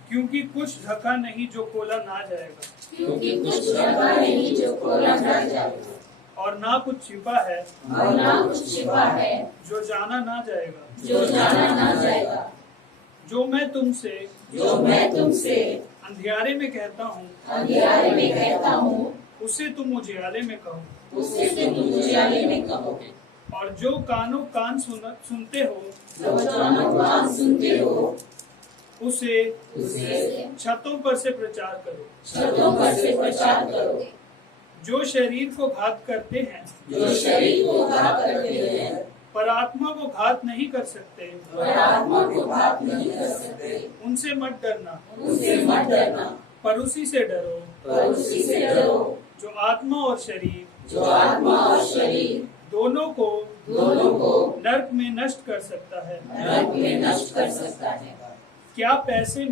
क्योंकि कुछ ढका नहीं जो खोला ना जाएगा, क्योंकि कुछ ढका नहीं जो खोला ना जाएगा, और ना कुछ छिपा है और ना कुछ छिपा है जो जाना ना जाएगा। जो जाना ना जाएगा। जो मैं तुमसे अंधियारे में कहता हूँ, अंधियारे में कहता हूँ, उसे तुम उजियाले में कहो, उससे तुम उजियाले में कहो। और जो कान सुनते हो, जो कानों कान सुनते हो, उसे उसे छतों पर से प्रचार करो। छतों पर से प्रचार करो। जो शरीर को घात करते हैं, जो शरीर को घात करते हैं, पर आत्मा को घात नहीं कर सकते, पर आत्मा को घात नहीं कर सकते, उनसे मत डरना, उनसे मत डरना, पर उसी से डरो पर उसी से डरो जो आत्मा और शरीर जो आत्मा और शरीर दोनों को नरक में नष्ट कर सकता है। नरक में नष्ट कर सकता है। क्या पैसे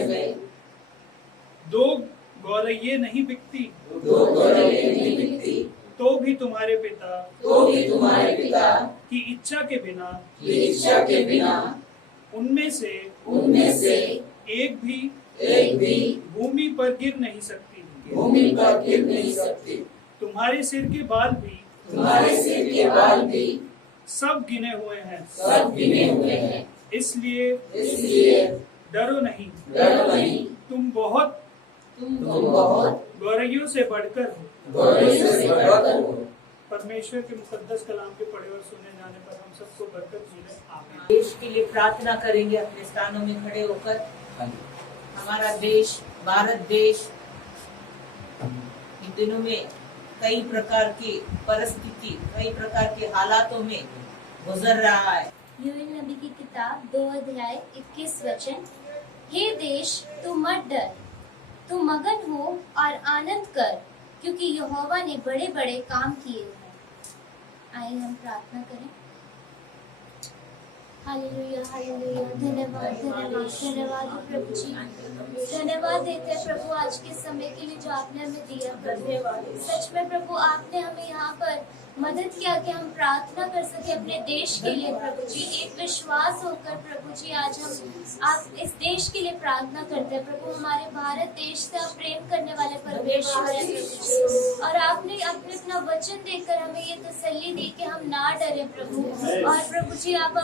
में दो गौरैये नहीं बिकती, तो भी तुम्हारे पिता की इच्छा के बिना उनमें से एक भी भूमि पर गिर नहीं सकती। तुम्हारे सिर के बाल भी सब गिने हुए हैं। इसलिए डरो नहीं, तुम बहुत गौरैयों से बढ़कर हो। परमेश्वर के मुकद्दस कलाम के पढ़े और सुने जाने पर हम सबको बरकत मिले। आमीन। देश के लिए प्रार्थना करेंगे अपने स्थानों में खड़े होकर। हमारा देश, भारत देश इन दिनों में कई प्रकार की परिस्थिति, कई प्रकार के हालातों में गुजर रहा है। योएल नबी की किताब 2 अध्याय 21 वचन। हे देश, तू मत डर, तू मगन हो और आनंद कर, क्योंकि यहोवा ने बड़े बड़े काम किए हैं। आइए हम प्रार्थना करें। Hallelujah, hallelujah. धन्यवाद, धन्यवाद, धन्यवाद हो प्रभु जी। धन्यवाद देते हैं प्रभु आज के समय के लिए जो आपने हमें दिया प्रभु। सच में प्रभु आपने हमें यहाँ पर मदद किया कि हम प्रार्थना कर सके अपने देश के लिए प्रभु जी। एक विश्वास होकर प्रभु जी आज हम आप इस देश के लिए प्रार्थना करते हैं प्रभु। हमारे भारत देश से आप प्रेम करने वाले परमेश्वर है प्रभु जी, और आपने अपना वचन देकर हमें ये तसल्ली दी कि हम ना डरे प्रभु। और प्रभु जी आप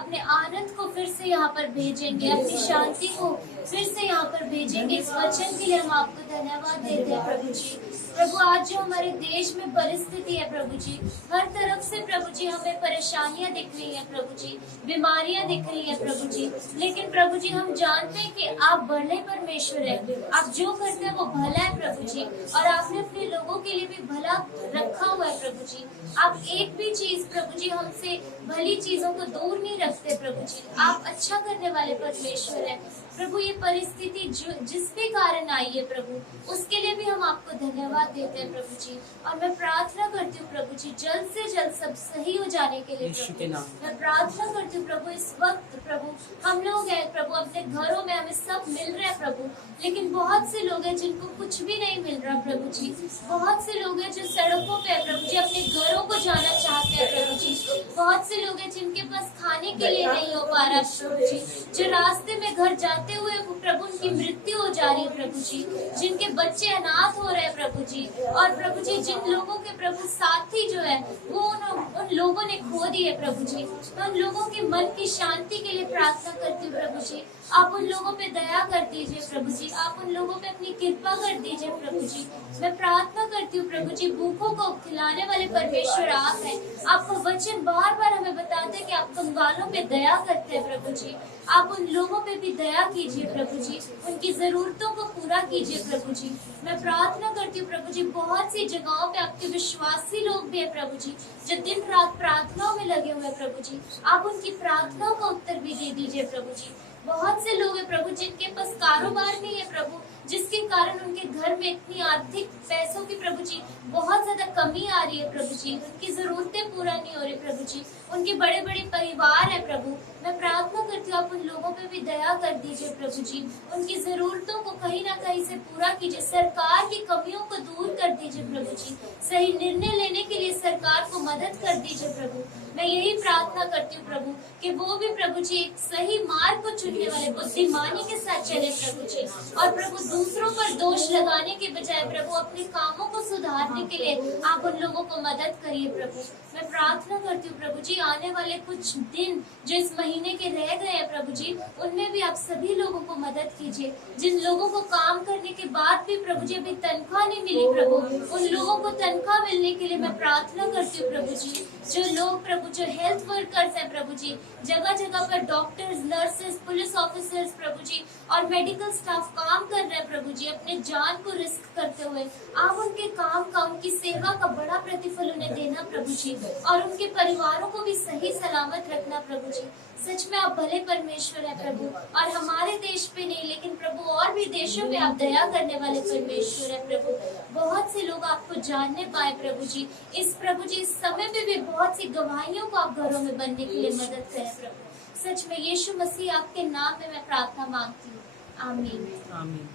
अपने आनंद को फिर से यहाँ पर भेजेंगे, अपनी शांति को फिर से यहाँ पर भेजेंगे। इस वचन के लिए हम आपको धन्यवाद देते हैं प्रभु जी। प्रभु आज जो हमारे देश में परिस्थिति है प्रभु जी, हर तरफ से प्रभु जी हमें परेशानियां दिख रही है प्रभु जी, बीमारियां दिख रही है प्रभु जी, लेकिन प्रभु जी हम जानते हैं कि आप बड़े परमेश्वर है। आप जो करते हैं वो भला है प्रभु जी, और आपने अपने लोगों के लिए भी भला रखा हुआ है प्रभु जी। आप एक भी चीज प्रभु जी हमसे भली चीजों को दूर नहीं रखते प्रभु जी। आप अच्छा करने वाले परमेश्वर है प्रभु। ये परिस्थिति जिसके कारण आई है प्रभु, उसके लिए भी हम आपको धन्यवाद देते हैं प्रभु जी। और मैं प्रार्थना करती हूँ प्रभु जी जल्द से जल्द सब सही हो जाने के लिए प्रभु। मैं प्रार्थना करती हूँ प्रभु इस वक्त प्रभु हम लोग हैं प्रभु अपने घरों में, हमें सब मिल रहा है प्रभु, लेकिन बहुत से लोग हैं जिनको कुछ भी नहीं मिल रहा प्रभु जी। बहुत से लोग हैं जो सड़कों पे है प्रभु जी, अपने घरों को जाना चाहते हैं प्रभु जी। बहुत से लोग हैं जिनके पास खाने के लिए नहीं हो पा रहा प्रभु जी, जो रास्ते में घर जाते हुए प्रभु उनकी मृत्यु हो जा रही है प्रभु जी, जिनके बच्चे अनाथ हो रहे हैं प्रभु जी। और प्रभु जी जिन लोगों के प्रभु साथी जो है वो उन लोगों ने खो दिए प्रभु जी, मैं उन लोगों के मन की शांति के लिए प्रार्थना करती हूँ प्रभु जी। आप उन लोगों पे दया कर दीजिए प्रभु जी, आप उन लोगों पे अपनी कृपा कर दीजिए प्रभु जी। मैं प्रार्थना करती हूँ प्रभु जी भूखों को खिलाने वाले परमेश्वर आप हैं। आपका वचन बार बार हमें बताते हैं कि आप कंगालों पे दया करते हैं प्रभु जी। आप उन लोगों पे भी दया कीजिए प्रभु जी, उनकी जरूरतों को पूरा कीजिए प्रभु जी। मैं प्रार्थना करती हूँ प्रभु जी बहुत सी जगहों पे आपके विश्वासी लोग भी है प्रभु जी, जो दिन रात प्रार्थनाओं में लगे हुए हैं प्रभु जी। आप उनकी प्रार्थनाओं का उत्तर भी दे दीजिए प्रभु जी। बहुत से लोग हैं प्रभु जिनके पास कारोबार नहीं है प्रभु, जिसके कारण उनके घर में इतनी आर्थिक पैसों की प्रभु जी बहुत ज्यादा कमी आ रही है प्रभु जी, उनकी जरूरतें पूरा नहीं हो रही प्रभु जी, उनके बड़े बड़े परिवार है प्रभु। मैं प्रार्थना करती हूँ आप उन लोगों पे भी दया कर दीजिए प्रभु जी, उनकी जरूरतों को कहीं ना कहीं से पूरा कीजिए, सरकार की कमियों को दूर कर दीजिए प्रभु जी। सही निर्णय लेने के लिए सरकार को मदद कर दीजिए प्रभु। मैं यही प्रार्थना करती हूँ प्रभु कि वो भी प्रभु जी एक सही मार्ग को चुनने वाले बुद्धिमानी के साथ चले प्रभु जी। और प्रभु दूसरों पर दोष लगाने के बजाय प्रभु अपने कामों को सुधारने के लिए आप उन लोगों को मदद करिए प्रभु। मैं प्रार्थना करती हूँ प्रभु जी, आने वाले कुछ दिन जो इस महीने के रह गए हैं प्रभु जी, उनमें भी आप सभी लोगों को मदद कीजिए। जिन लोगों को काम करने के बाद भी प्रभु जी अभी तनख्वाह नहीं मिली प्रभु, उन लोगों को तनख्वाह मिलने के लिए मैं प्रार्थना करती हूँ प्रभु जी। जो लोग प्रभु, जो हेल्थ वर्कर्स हैं प्रभु जी, जगह जगह पर डॉक्टर्स, नर्सेस, पुलिस ऑफिसर्स प्रभु जी और मेडिकल स्टाफ काम कर रहे हैं प्रभु जी, अपने जान को रिस्क करते हुए, आप उनके काम का, उनकी सेवा का बड़ा प्रतिफल उन्हें देना प्रभु जी, और उनके परिवारों को भी सही सलामत रखना प्रभु जी। सच में आप भले परमेश्वर है प्रभु, और हमारे देश पे नहीं लेकिन प्रभु और भी देशों में आप दया करने वाले परमेश्वर है प्रभु। बहुत से लोग आपको जानने पाए प्रभु जी। इस प्रभु जी इस समय में भी बहुत सी गवाहियों को आप घरों में बनने के लिए मदद करें प्रभु। सच में यीशु मसीह आपके नाम में मैं प्रार्थना मांगती हूँ, आमीन। आमीन।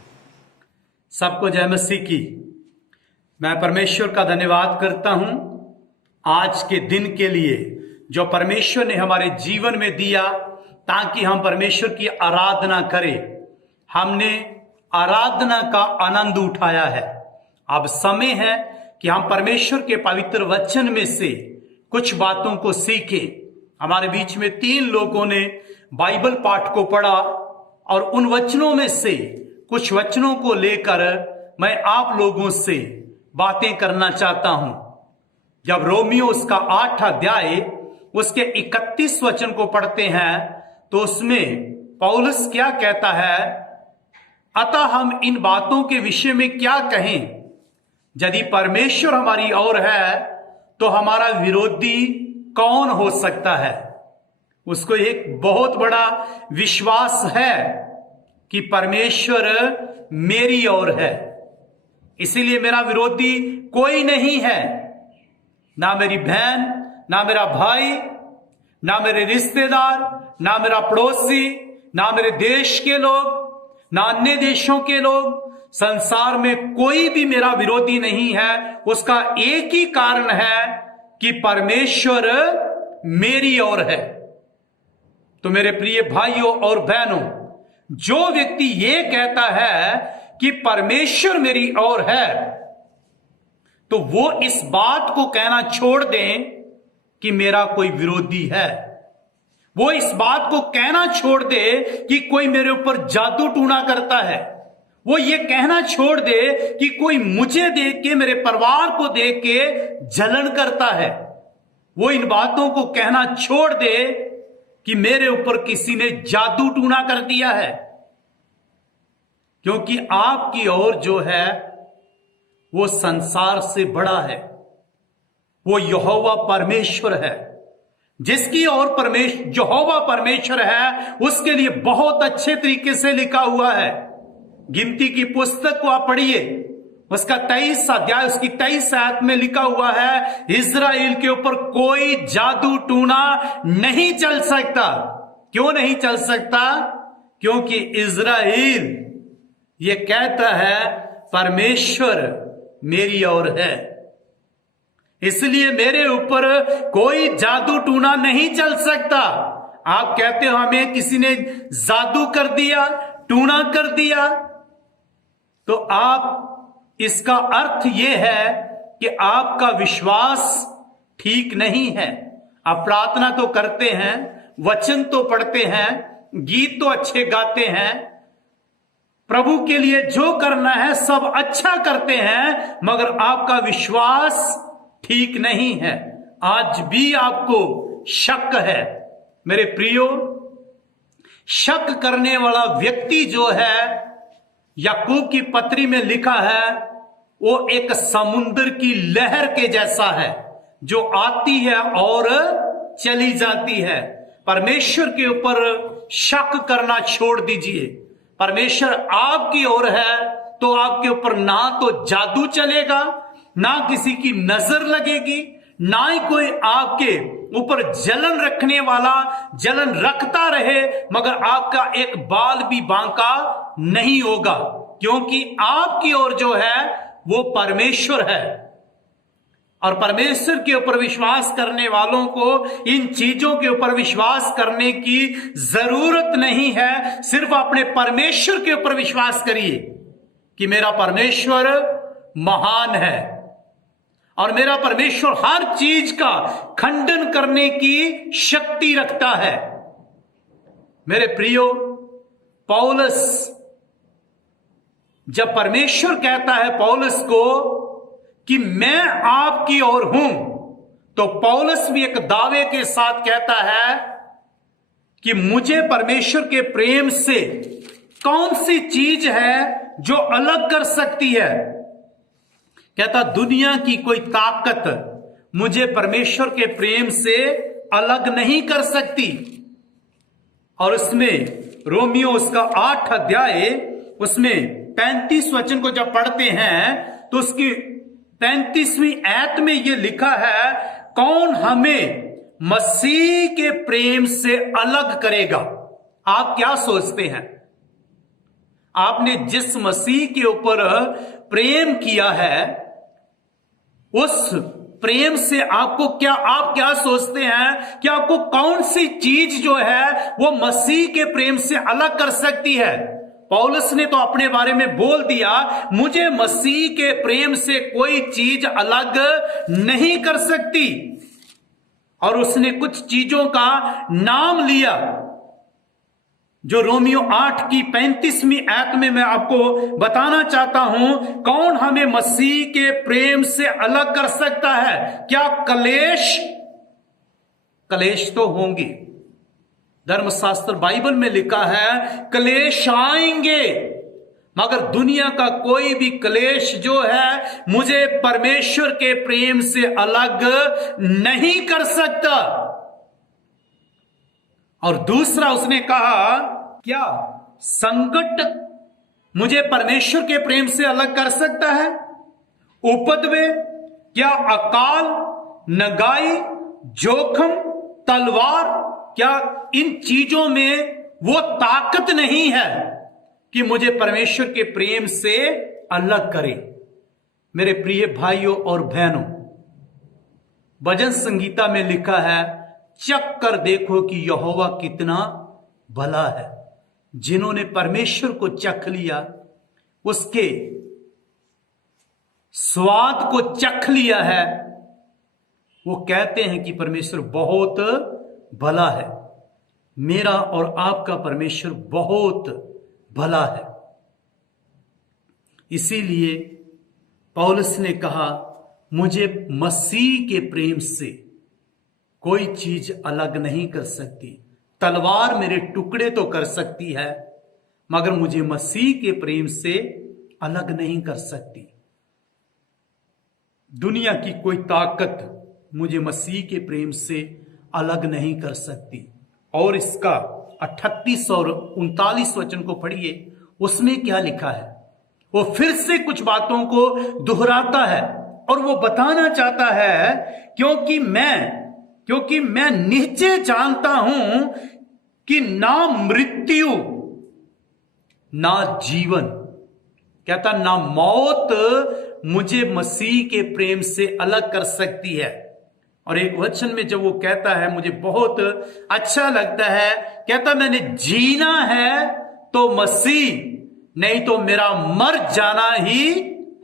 सबको जय मसीह की। मैं परमेश्वर का धन्यवाद करता हूं आज के दिन के लिए जो परमेश्वर ने हमारे जीवन में दिया ताकि हम परमेश्वर की आराधना करें। हमने आराधना का आनंद उठाया है। अब समय है कि हम परमेश्वर के पवित्र वचन में से कुछ बातों को सीखें। हमारे बीच में 3 लोगों ने बाइबल पाठ को पढ़ा और उन वचनों में से कुछ वचनों को लेकर मैं आप लोगों से बातें करना चाहता हूं। जब रोमियो उसका 8 अध्याय उसके 31 वचन को पढ़ते हैं तो उसमें पौलुस क्या कहता है, अतः हम इन बातों के विषय में क्या कहें? यदि परमेश्वर हमारी ओर है तो हमारा विरोधी कौन हो सकता है? उसको एक बहुत बड़ा विश्वास है कि परमेश्वर मेरी ओर है, इसीलिए मेरा विरोधी कोई नहीं है। ना मेरी बहन, ना मेरा भाई, ना मेरे रिश्तेदार, ना मेरा पड़ोसी, ना मेरे देश के लोग, ना अन्य देशों के लोग, संसार में कोई भी मेरा विरोधी नहीं है। उसका एक ही कारण है कि परमेश्वर मेरी ओर है। तो मेरे प्रिय भाइयों और बहनों, जो व्यक्ति ये कहता है कि परमेश्वर मेरी ओर है, तो वो इस बात को कहना छोड़ दें कि मेरा कोई विरोधी है। वो इस बात को कहना छोड़ दे कि कोई मेरे ऊपर जादू टूना करता है। वो ये कहना छोड़ दे कि कोई मुझे देख के, मेरे परिवार को देख के जलन करता है। वो इन बातों को कहना छोड़ दे कि मेरे ऊपर किसी ने जादू टूना कर दिया है, क्योंकि आपकी ओर जो है वो संसार से बड़ा है। वो यहोवा परमेश्वर है। जिसकी ओर यहोवा परमेश्वर है उसके लिए बहुत अच्छे तरीके से लिखा हुआ है। गिनती की पुस्तक को आप पढ़िए, उसका 23 अध्याय उसकी 23 आयत में लिखा हुआ है, इस्राएल के ऊपर कोई जादू टूना नहीं चल सकता। क्यों नहीं चल सकता? क्योंकि इस्राएल ये कहता है परमेश्वर मेरी ओर है, इसलिए मेरे ऊपर कोई जादू टूना नहीं चल सकता। आप कहते हो हमें किसी ने जादू कर दिया, टूना कर दिया, तो आप इसका अर्थ यह है कि आपका विश्वास ठीक नहीं है। आप प्रार्थना तो करते हैं, वचन तो पढ़ते हैं, गीत तो अच्छे गाते हैं, प्रभु के लिए जो करना है सब अच्छा करते हैं, मगर आपका विश्वास ठीक नहीं है। आज भी आपको शक है। मेरे प्रियो, शक करने वाला व्यक्ति जो है, याकूब की पत्री में लिखा है, वो एक समुद्र की लहर के जैसा है जो आती है और चली जाती है। परमेश्वर के ऊपर शक करना छोड़ दीजिए। परमेश्वर आपकी ओर है तो आपके ऊपर ना तो जादू चलेगा, ना किसी की नजर लगेगी, ना ही कोई आपके ऊपर जलन रखने वाला जलन रखता रहे, मगर आपका एक बाल भी बांका नहीं होगा, क्योंकि आपकी ओर जो है वो परमेश्वर है। और परमेश्वर के ऊपर विश्वास करने वालों को इन चीजों के ऊपर विश्वास करने की जरूरत नहीं है। सिर्फ अपने परमेश्वर के ऊपर विश्वास करिए कि मेरा परमेश्वर महान है और मेरा परमेश्वर हर चीज का खंडन करने की शक्ति रखता है। मेरे प्रियो, पौलुस जब परमेश्वर कहता है पौलुस को कि मैं आपकी ओर हूं, तो पौलुस भी एक दावे के साथ कहता है कि मुझे परमेश्वर के प्रेम से कौन सी चीज है जो अलग कर सकती है। कहता दुनिया की कोई ताकत मुझे परमेश्वर के प्रेम से अलग नहीं कर सकती। और उसमें रोमियो उसका 8 अध्याय उसमें 35 वचन को जब पढ़ते हैं तो उसकी 35वीं आयत में यह लिखा है, कौन हमें मसीह के प्रेम से अलग करेगा। आप क्या सोचते हैं? आपने जिस मसीह के ऊपर प्रेम किया है, उस प्रेम से आप क्या सोचते हैं कि आपको कौन सी चीज जो है वो मसीह के प्रेम से अलग कर सकती है? पौलुस ने तो अपने बारे में बोल दिया, मुझे मसीह के प्रेम से कोई चीज अलग नहीं कर सकती। और उसने कुछ चीजों का नाम लिया जो रोमियो 8 की 35वीं आयत में मैं आपको बताना चाहता हूं। कौन हमें मसीह के प्रेम से अलग कर सकता है? क्या कलेश तो होंगे। धर्मशास्त्र बाइबल में लिखा है क्लेश आएंगे, मगर दुनिया का कोई भी क्लेश जो है मुझे परमेश्वर के प्रेम से अलग नहीं कर सकता। और दूसरा उसने कहा, क्या संकट मुझे परमेश्वर के प्रेम से अलग कर सकता है? उपद्रव, क्या अकाल, नगाई, जोखम, तलवार, क्या इन चीजों में वो ताकत नहीं है कि मुझे परमेश्वर के प्रेम से अलग करे? मेरे प्रिय भाइयों और बहनों, भजन संगीता में लिखा है, चख कर देखो कि यहोवा कितना भला है। जिन्होंने परमेश्वर को चख लिया, उसके स्वाद को चख लिया है, वो कहते हैं कि परमेश्वर बहुत भला है। मेरा और आपका परमेश्वर बहुत भला है। इसीलिए पौलुस ने कहा, मुझे मसीह के प्रेम से कोई चीज अलग नहीं कर सकती। तलवार मेरे टुकड़े तो कर सकती है, मगर मुझे मसीह के प्रेम से अलग नहीं कर सकती। दुनिया की कोई ताकत मुझे मसीह के प्रेम से अलग नहीं कर सकती। और इसका 38 और 39 वचन को पढ़िए, उसमें क्या लिखा है। वो फिर से कुछ बातों को दोहराता है और वो बताना चाहता है, क्योंकि मैं निश्चय जानता हूं कि ना मृत्यु ना जीवन, कहता ना मौत मुझे मसीह के प्रेम से अलग कर सकती है। और एक वचन में जब वो कहता है, मुझे बहुत अच्छा लगता है, कहता मैंने जीना है तो मसीह, नहीं तो मेरा मर जाना ही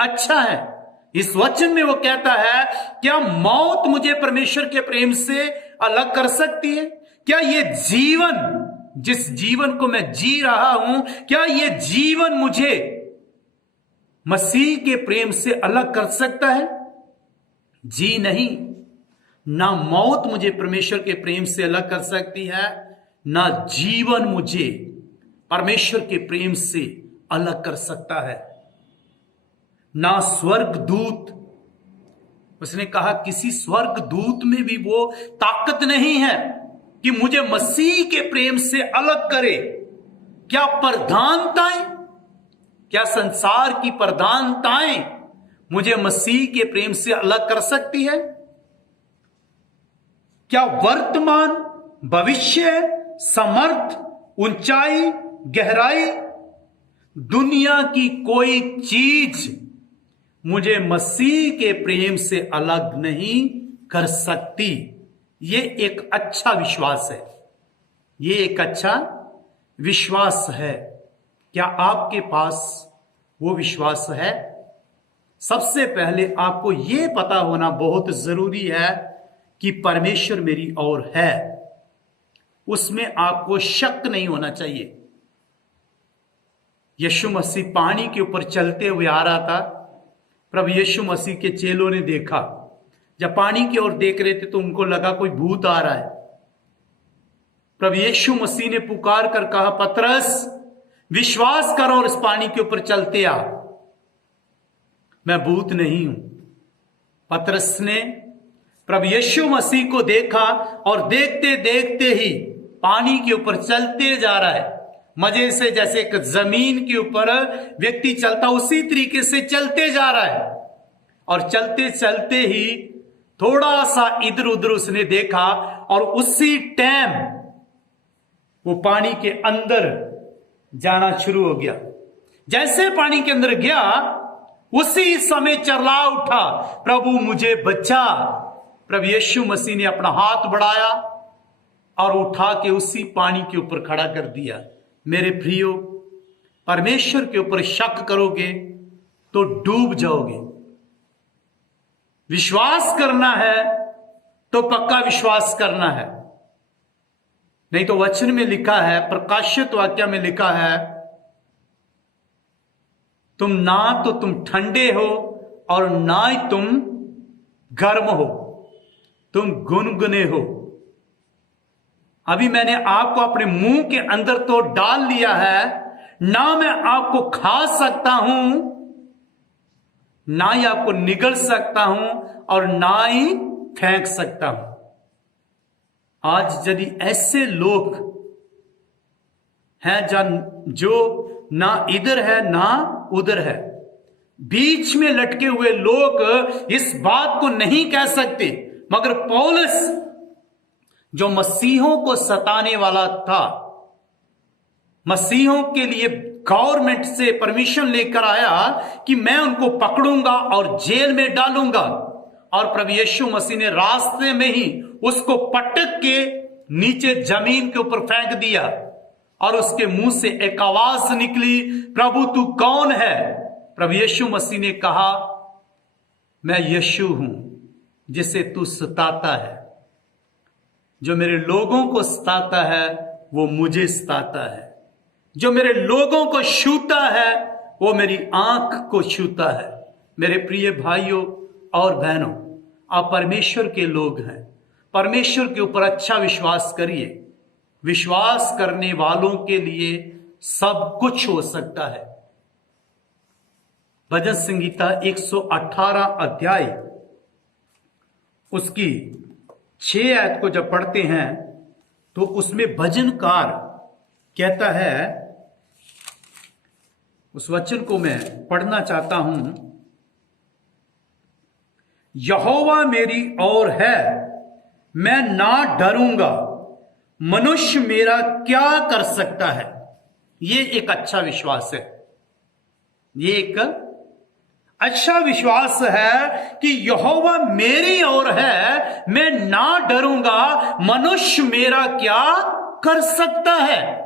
अच्छा है। इस वचन में वो कहता है, क्या मौत मुझे परमेश्वर के प्रेम से अलग कर सकती है? क्या ये जीवन, जिस जीवन को मैं जी रहा हूं, क्या ये जीवन मुझे मसीह के प्रेम से अलग कर सकता है? जी नहीं। ना मौत मुझे परमेश्वर के प्रेम से अलग कर सकती है, ना जीवन मुझे परमेश्वर के प्रेम से अलग कर सकता है। ना स्वर्ग दूत, उसने कहा किसी स्वर्ग दूत में भी वो ताकत नहीं है कि मुझे मसीह के प्रेम से अलग करे। क्या प्रधानताएं, क्या संसार की प्रधानताएं मुझे मसीह के प्रेम से अलग कर सकती है? क्या वर्तमान, भविष्य, समर्थ, ऊंचाई, गहराई, दुनिया की कोई चीज मुझे मसीह के प्रेम से अलग नहीं कर सकती। ये एक अच्छा विश्वास है, ये एक अच्छा विश्वास है। क्या आपके पास वो विश्वास है? सबसे पहले आपको ये पता होना बहुत जरूरी है कि परमेश्वर मेरी ओर है, उसमें आपको शक नहीं होना चाहिए। यीशु मसीह पानी के ऊपर चलते हुए आ रहा था। प्रभु यीशु मसीह के चेलों ने देखा, जब पानी की ओर देख रहे थे तो उनको लगा कोई भूत आ रहा है। प्रभु यीशु मसीह ने पुकार कर कहा, पतरस विश्वास करो और इस पानी के ऊपर चलते आ, मैं भूत नहीं हूं। पतरस ने प्रभु यीशु मसीह को देखा और देखते देखते ही पानी के ऊपर चलते जा रहा है। मजे से, जैसे एक जमीन के ऊपर व्यक्ति चलता उसी तरीके से चलते जा रहा है। और चलते चलते ही थोड़ा सा इधर उधर उसने देखा और उसी टाइम वो पानी के अंदर जाना शुरू हो गया। जैसे पानी के अंदर गया उसी समय चिल्ला उठा, प्रभु मुझे बचा। प्रभु यीशु मसीह ने अपना हाथ बढ़ाया और उठा के उसी पानी के ऊपर खड़ा कर दिया। मेरे प्रियो, परमेश्वर के ऊपर शक करोगे तो डूब जाओगे। विश्वास करना है तो पक्का विश्वास करना है, नहीं तो वचन में लिखा है, प्रकाशित वाक्य में लिखा है, तुम ना तो तुम ठंडे हो और ना ही तुम गर्म हो, तुम गुनगुने हो। अभी मैंने आपको अपने मुंह के अंदर तो डाल लिया है, ना मैं आपको खा सकता हूं, ना ही आपको निगल सकता हूं और ना ही फेंक सकता हूं। आज यदि ऐसे लोग हैं जो ना इधर है ना उधर है, बीच में लटके हुए लोग इस बात को नहीं कह सकते, मगर पौलुस जो मसीहों को सताने वाला था, मसीहों के लिए गवर्नमेंट से परमिशन लेकर आया कि मैं उनको पकड़ूंगा और जेल में डालूंगा, और प्रभु यीशु मसीह ने रास्ते में ही उसको पटक के नीचे जमीन के ऊपर फेंक दिया और उसके मुंह से एक आवाज निकली, प्रभु तू कौन है? प्रभु यीशु मसीह ने कहा, मैं यीशु हूं जिसे तू सताता है। जो मेरे लोगों को सताता है वो मुझे सताता है, जो मेरे लोगों को छूता है वो मेरी आंख को छूता है। मेरे प्रिय भाइयों और बहनों, आप परमेश्वर के लोग हैं, परमेश्वर के ऊपर अच्छा विश्वास करिए। विश्वास करने वालों के लिए सब कुछ हो सकता है। भजन संगीता 118 अध्याय उसकी 6 आयत को जब पढ़ते हैं तो उसमें भजनकार कहता है, उस वचन को मैं पढ़ना चाहता हूं, यहोवा मेरी ओर है, मैं ना डरूंगा, मनुष्य मेरा क्या कर सकता है। ये एक अच्छा विश्वास है, ये एक अच्छा विश्वास है कि यहोवा मेरी ओर है, मैं ना डरूंगा, मनुष्य मेरा क्या कर सकता है।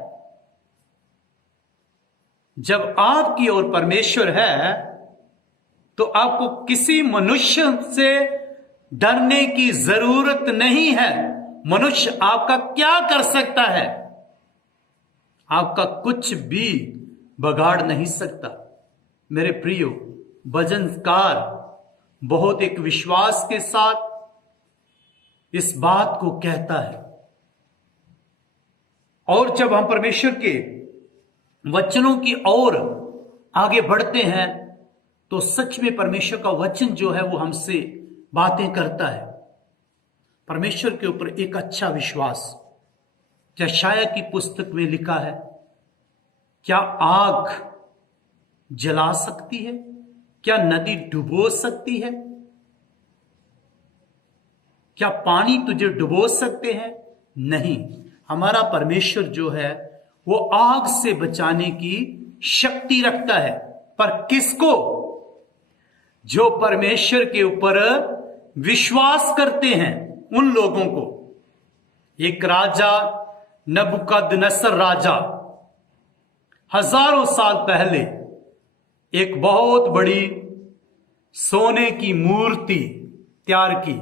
जब आपकी ओर परमेश्वर है तो आपको किसी मनुष्य से डरने की जरूरत नहीं है। मनुष्य आपका क्या कर सकता है? आपका कुछ भी बगाड़ नहीं सकता। मेरे प्रियो, भजनकार बहुत एक विश्वास के साथ इस बात को कहता है। और जब हम परमेश्वर के वचनों की ओर आगे बढ़ते हैं तो सच में परमेश्वर का वचन जो है वो हमसे बातें करता है। परमेश्वर के ऊपर एक अच्छा विश्वास। यशायाह की पुस्तक में लिखा है, क्या आग जला सकती है? क्या नदी डुबो सकती है? क्या पानी तुझे डुबो सकते हैं? नहीं। हमारा परमेश्वर जो है वो आग से बचाने की शक्ति रखता है। पर किसको? जो परमेश्वर के ऊपर विश्वास करते हैं उन लोगों को। एक राजा नबूकदनेस्सर राजा हजारों साल पहले एक बहुत बड़ी सोने की मूर्ति तैयार की,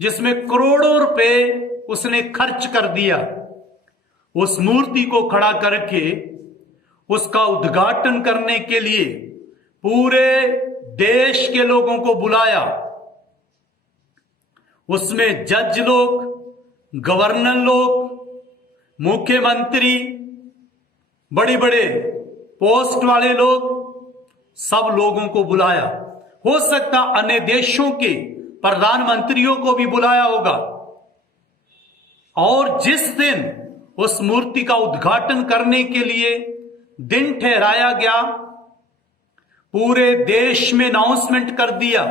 जिसमें करोड़ों रुपए उसने खर्च कर दिया। उस मूर्ति को खड़ा करके उसका उद्घाटन करने के लिए पूरे देश के लोगों को बुलाया। उसमें जज लोग, गवर्नर लोग, मुख्यमंत्री, बड़े बड़े पोस्ट वाले लोग, सब लोगों को बुलाया। हो सकता अन्य देशों के प्रधानमंत्रियों को भी बुलाया होगा। और जिस दिन उस मूर्ति का उद्घाटन करने के लिए दिन ठहराया गया, पूरे देश में अनाउंसमेंट कर दिया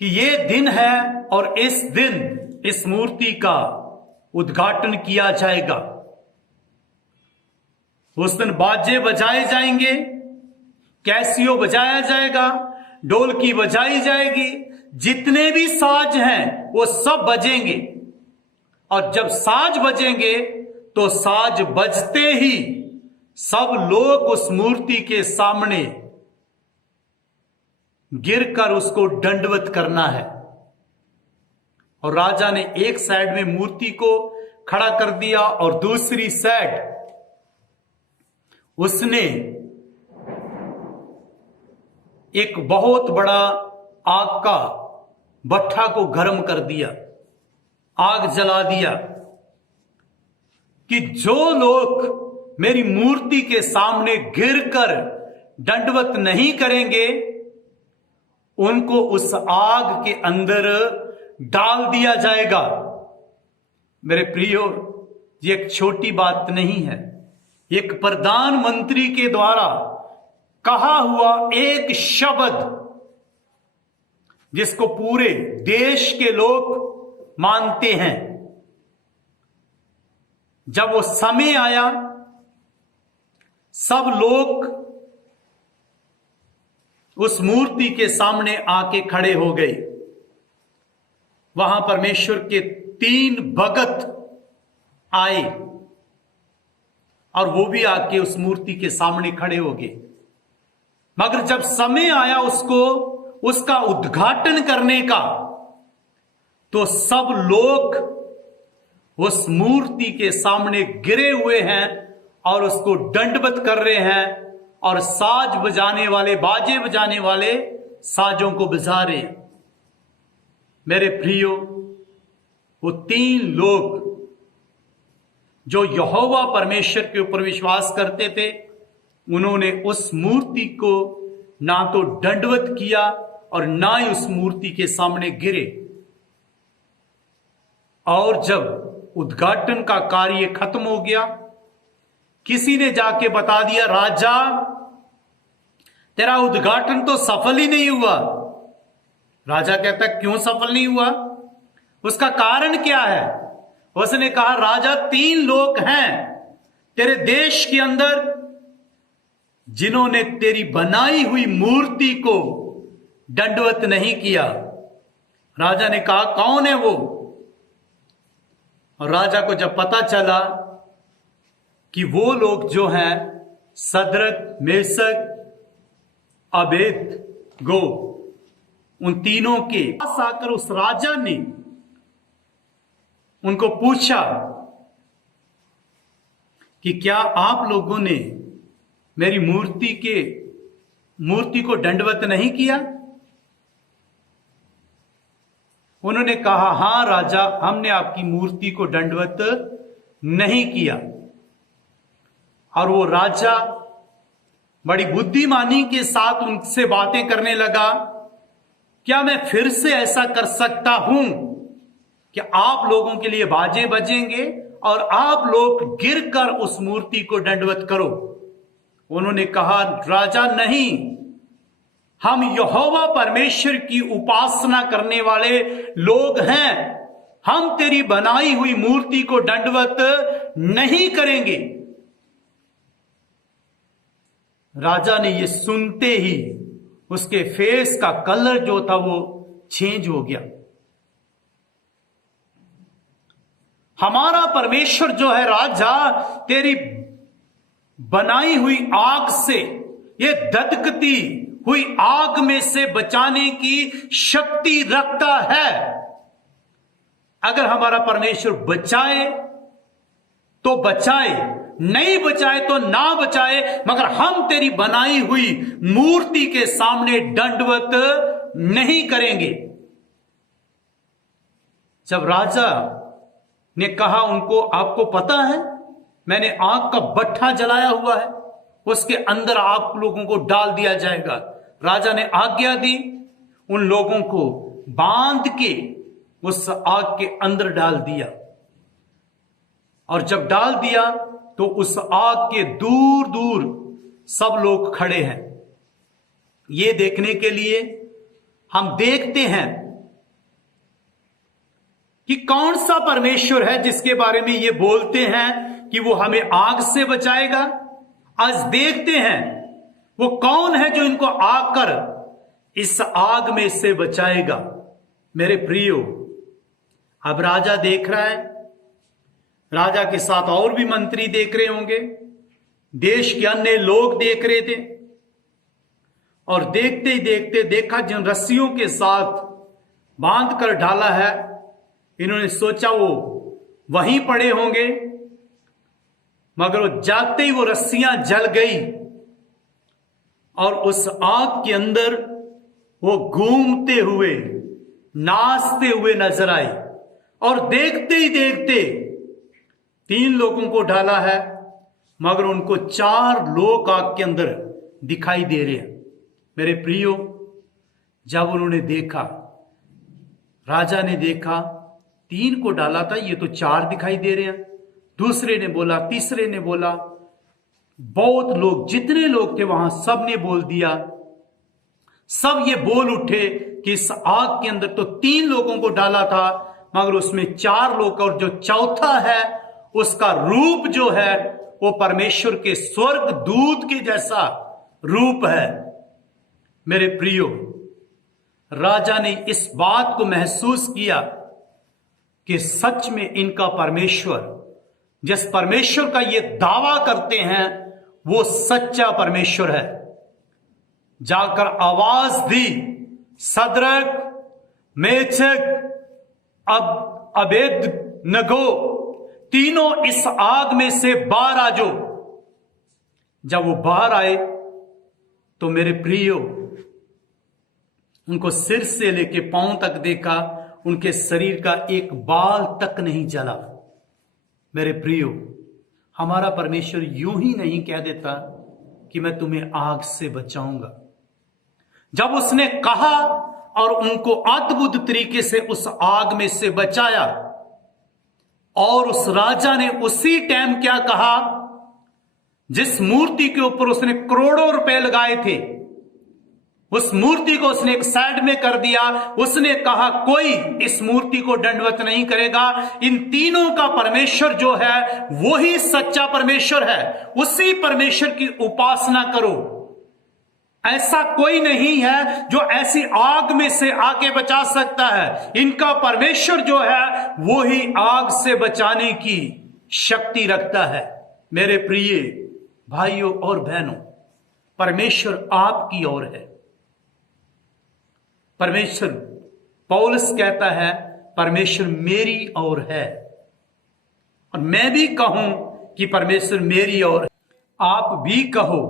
कि ये दिन है और इस दिन इस मूर्ति का उद्घाटन किया जाएगा। उस दिन बाजे बजाए जाएंगे, कैसियो बजाया जाएगा, ढोलकी बजाई जाएगी, जितने भी साज हैं वो सब बजेंगे। और जब साज बजेंगे तो साज बजते ही सब लोग उस मूर्ति के सामने गिरकर उसको दंडवत करना है। और राजा ने एक साइड में मूर्ति को खड़ा कर दिया और दूसरी साइड उसने एक बहुत बड़ा आग का भट्ठा को गर्म कर दिया, आग जला दिया कि जो लोग मेरी मूर्ति के सामने गिरकर दंडवत नहीं करेंगे उनको उस आग के अंदर डाल दिया जाएगा। मेरे प्रियो, ये एक छोटी बात नहीं है। एक प्रधानमंत्री के द्वारा कहा हुआ एक शब्द जिसको पूरे देश के लोग मानते हैं। जब वो समय आया, सब लोग उस मूर्ति के सामने आके खड़े हो गए। वहां परमेश्वर के 3 भगत आए और वो भी आके उस मूर्ति के सामने खड़े हो गए। मगर जब समय आया उसका उद्घाटन करने का, तो सब लोग उस मूर्ति के सामने गिरे हुए हैं और उसको दंडवत कर रहे हैं और साज बजाने वाले, बाजे बजाने वाले साजों को बजा रहे हैं। मेरे प्रियो, वो 3 लोग जो यहोवा परमेश्वर के ऊपर विश्वास करते थे, उन्होंने उस मूर्ति को ना तो दंडवत किया और ना ही उस मूर्ति के सामने गिरे। और जब उद्घाटन का कार्य खत्म हो गया, किसी ने जाके बता दिया, राजा तेरा उद्घाटन तो सफल ही नहीं हुआ। राजा कहता, क्यों सफल नहीं हुआ? उसका कारण क्या है? उसने कहा, राजा 3 लोग हैं तेरे देश के अंदर जिन्होंने तेरी बनाई हुई मूर्ति को दंडवत नहीं किया। राजा ने कहा, कौन है वो? और राजा को जब पता चला कि वो लोग जो हैं सदरक, मेशक, अबेदगो, उन तीनों के पास आकर उस राजा ने उनको पूछा कि क्या आप लोगों ने मेरी मूर्ति को दंडवत नहीं किया? उन्होंने कहा, हां राजा, हमने आपकी मूर्ति को दंडवत नहीं किया। और वो राजा बड़ी बुद्धिमानी के साथ उनसे बातें करने लगा, क्या मैं फिर से ऐसा कर सकता हूं कि आप लोगों के लिए बाजे बजेंगे और आप लोग गिरकर उस मूर्ति को दंडवत करो? उन्होंने कहा, राजा नहीं, हम यहोवा परमेश्वर की उपासना करने वाले लोग हैं, हम तेरी बनाई हुई मूर्ति को दंडवत नहीं करेंगे। राजा ने ये सुनते ही उसके फेस का कलर जो था वो चेंज हो गया। हमारा परमेश्वर जो है राजा, तेरी बनाई हुई आग से, ये धधकती हुई आग में से बचाने की शक्ति रखता है। अगर हमारा परमेश्वर बचाए तो बचाए, नहीं बचाए तो ना बचाए, मगर हम तेरी बनाई हुई मूर्ति के सामने दंडवत नहीं करेंगे। जब राजा ने कहा उनको, आपको पता है मैंने आग का भट्ठा जलाया हुआ है, उसके अंदर आप लोगों को डाल दिया जाएगा। राजा ने आज्ञा दी, उन लोगों को बांध के उस आग के अंदर डाल दिया। और जब डाल दिया तो उस आग के दूर दूर सब लोग खड़े हैं ये देखने के लिए। हम देखते हैं कि कौन सा परमेश्वर है जिसके बारे में ये बोलते हैं कि वो हमें आग से बचाएगा। आज देखते हैं वो कौन है जो इनको आकर इस आग में से बचाएगा। मेरे प्रियो, अब राजा देख रहा है, राजा के साथ और भी मंत्री देख रहे होंगे, देश के अन्य लोग देख रहे थे। और देखते ही देखते देखा जिन रस्सियों के साथ बांध कर डाला है, इन्होंने सोचा वो वहीं पड़े होंगे, मगर वो जागते ही वो रस्सियां जल गई और उस आग के अंदर वो घूमते हुए, नाचते हुए नजर आए। और देखते ही देखते 3 लोगों को डाला है, मगर उनको 4 लोग आग के अंदर दिखाई दे रहे हैं। मेरे प्रियो, जब उन्होंने देखा, राजा ने देखा 3 को डाला था, ये तो 4 दिखाई दे रहे हैं। दूसरे ने बोला, तीसरे ने बोला, बहुत लोग, जितने लोग थे वहां सब ने बोल दिया। सब ये बोल उठे कि इस आग के अंदर तो 3 लोगों को डाला था, मगर उसमें 4 लोग, और जो चौथा है उसका रूप जो है वो परमेश्वर के स्वर्ग दूत के जैसा रूप है। मेरे प्रियो, राजा ने इस बात को महसूस किया कि सच में इनका परमेश्वर, जिस परमेश्वर का ये दावा करते हैं, वो सच्चा परमेश्वर है। जाकर आवाज दी, सदरक, मेशक, अबेदनगो, तीनों इस आग में से बाहर आ जाओ। जब वो बाहर आए तो मेरे प्रियो, उनको सिर से लेके पांव तक देखा, उनके शरीर का एक बाल तक नहीं जला। मेरे प्रियो, हमारा परमेश्वर यूं ही नहीं कह देता कि मैं तुम्हें आग से बचाऊंगा। जब उसने कहा और उनको अद्भुत तरीके से उस आग में से बचाया, और उस राजा ने उसी टाइम क्या कहा, जिस मूर्ति के ऊपर उसने करोड़ों रुपए लगाए थे, उस मूर्ति को उसने एक साइड में कर दिया। उसने कहा कोई इस मूर्ति को दंडवत नहीं करेगा। इन तीनों का परमेश्वर जो है वही सच्चा परमेश्वर है, उसी परमेश्वर की उपासना करो। ऐसा कोई नहीं है जो ऐसी आग में से आके बचा सकता है। इनका परमेश्वर जो है वो ही आग से बचाने की शक्ति रखता है। मेरे प्रिय भाइयों और बहनों, परमेश्वर आपकी ओर है। परमेश्वर, पौलुस कहता है, परमेश्वर मेरी ओर है। और मैं भी कहूं कि परमेश्वर मेरी ओर है। आप भी कहो,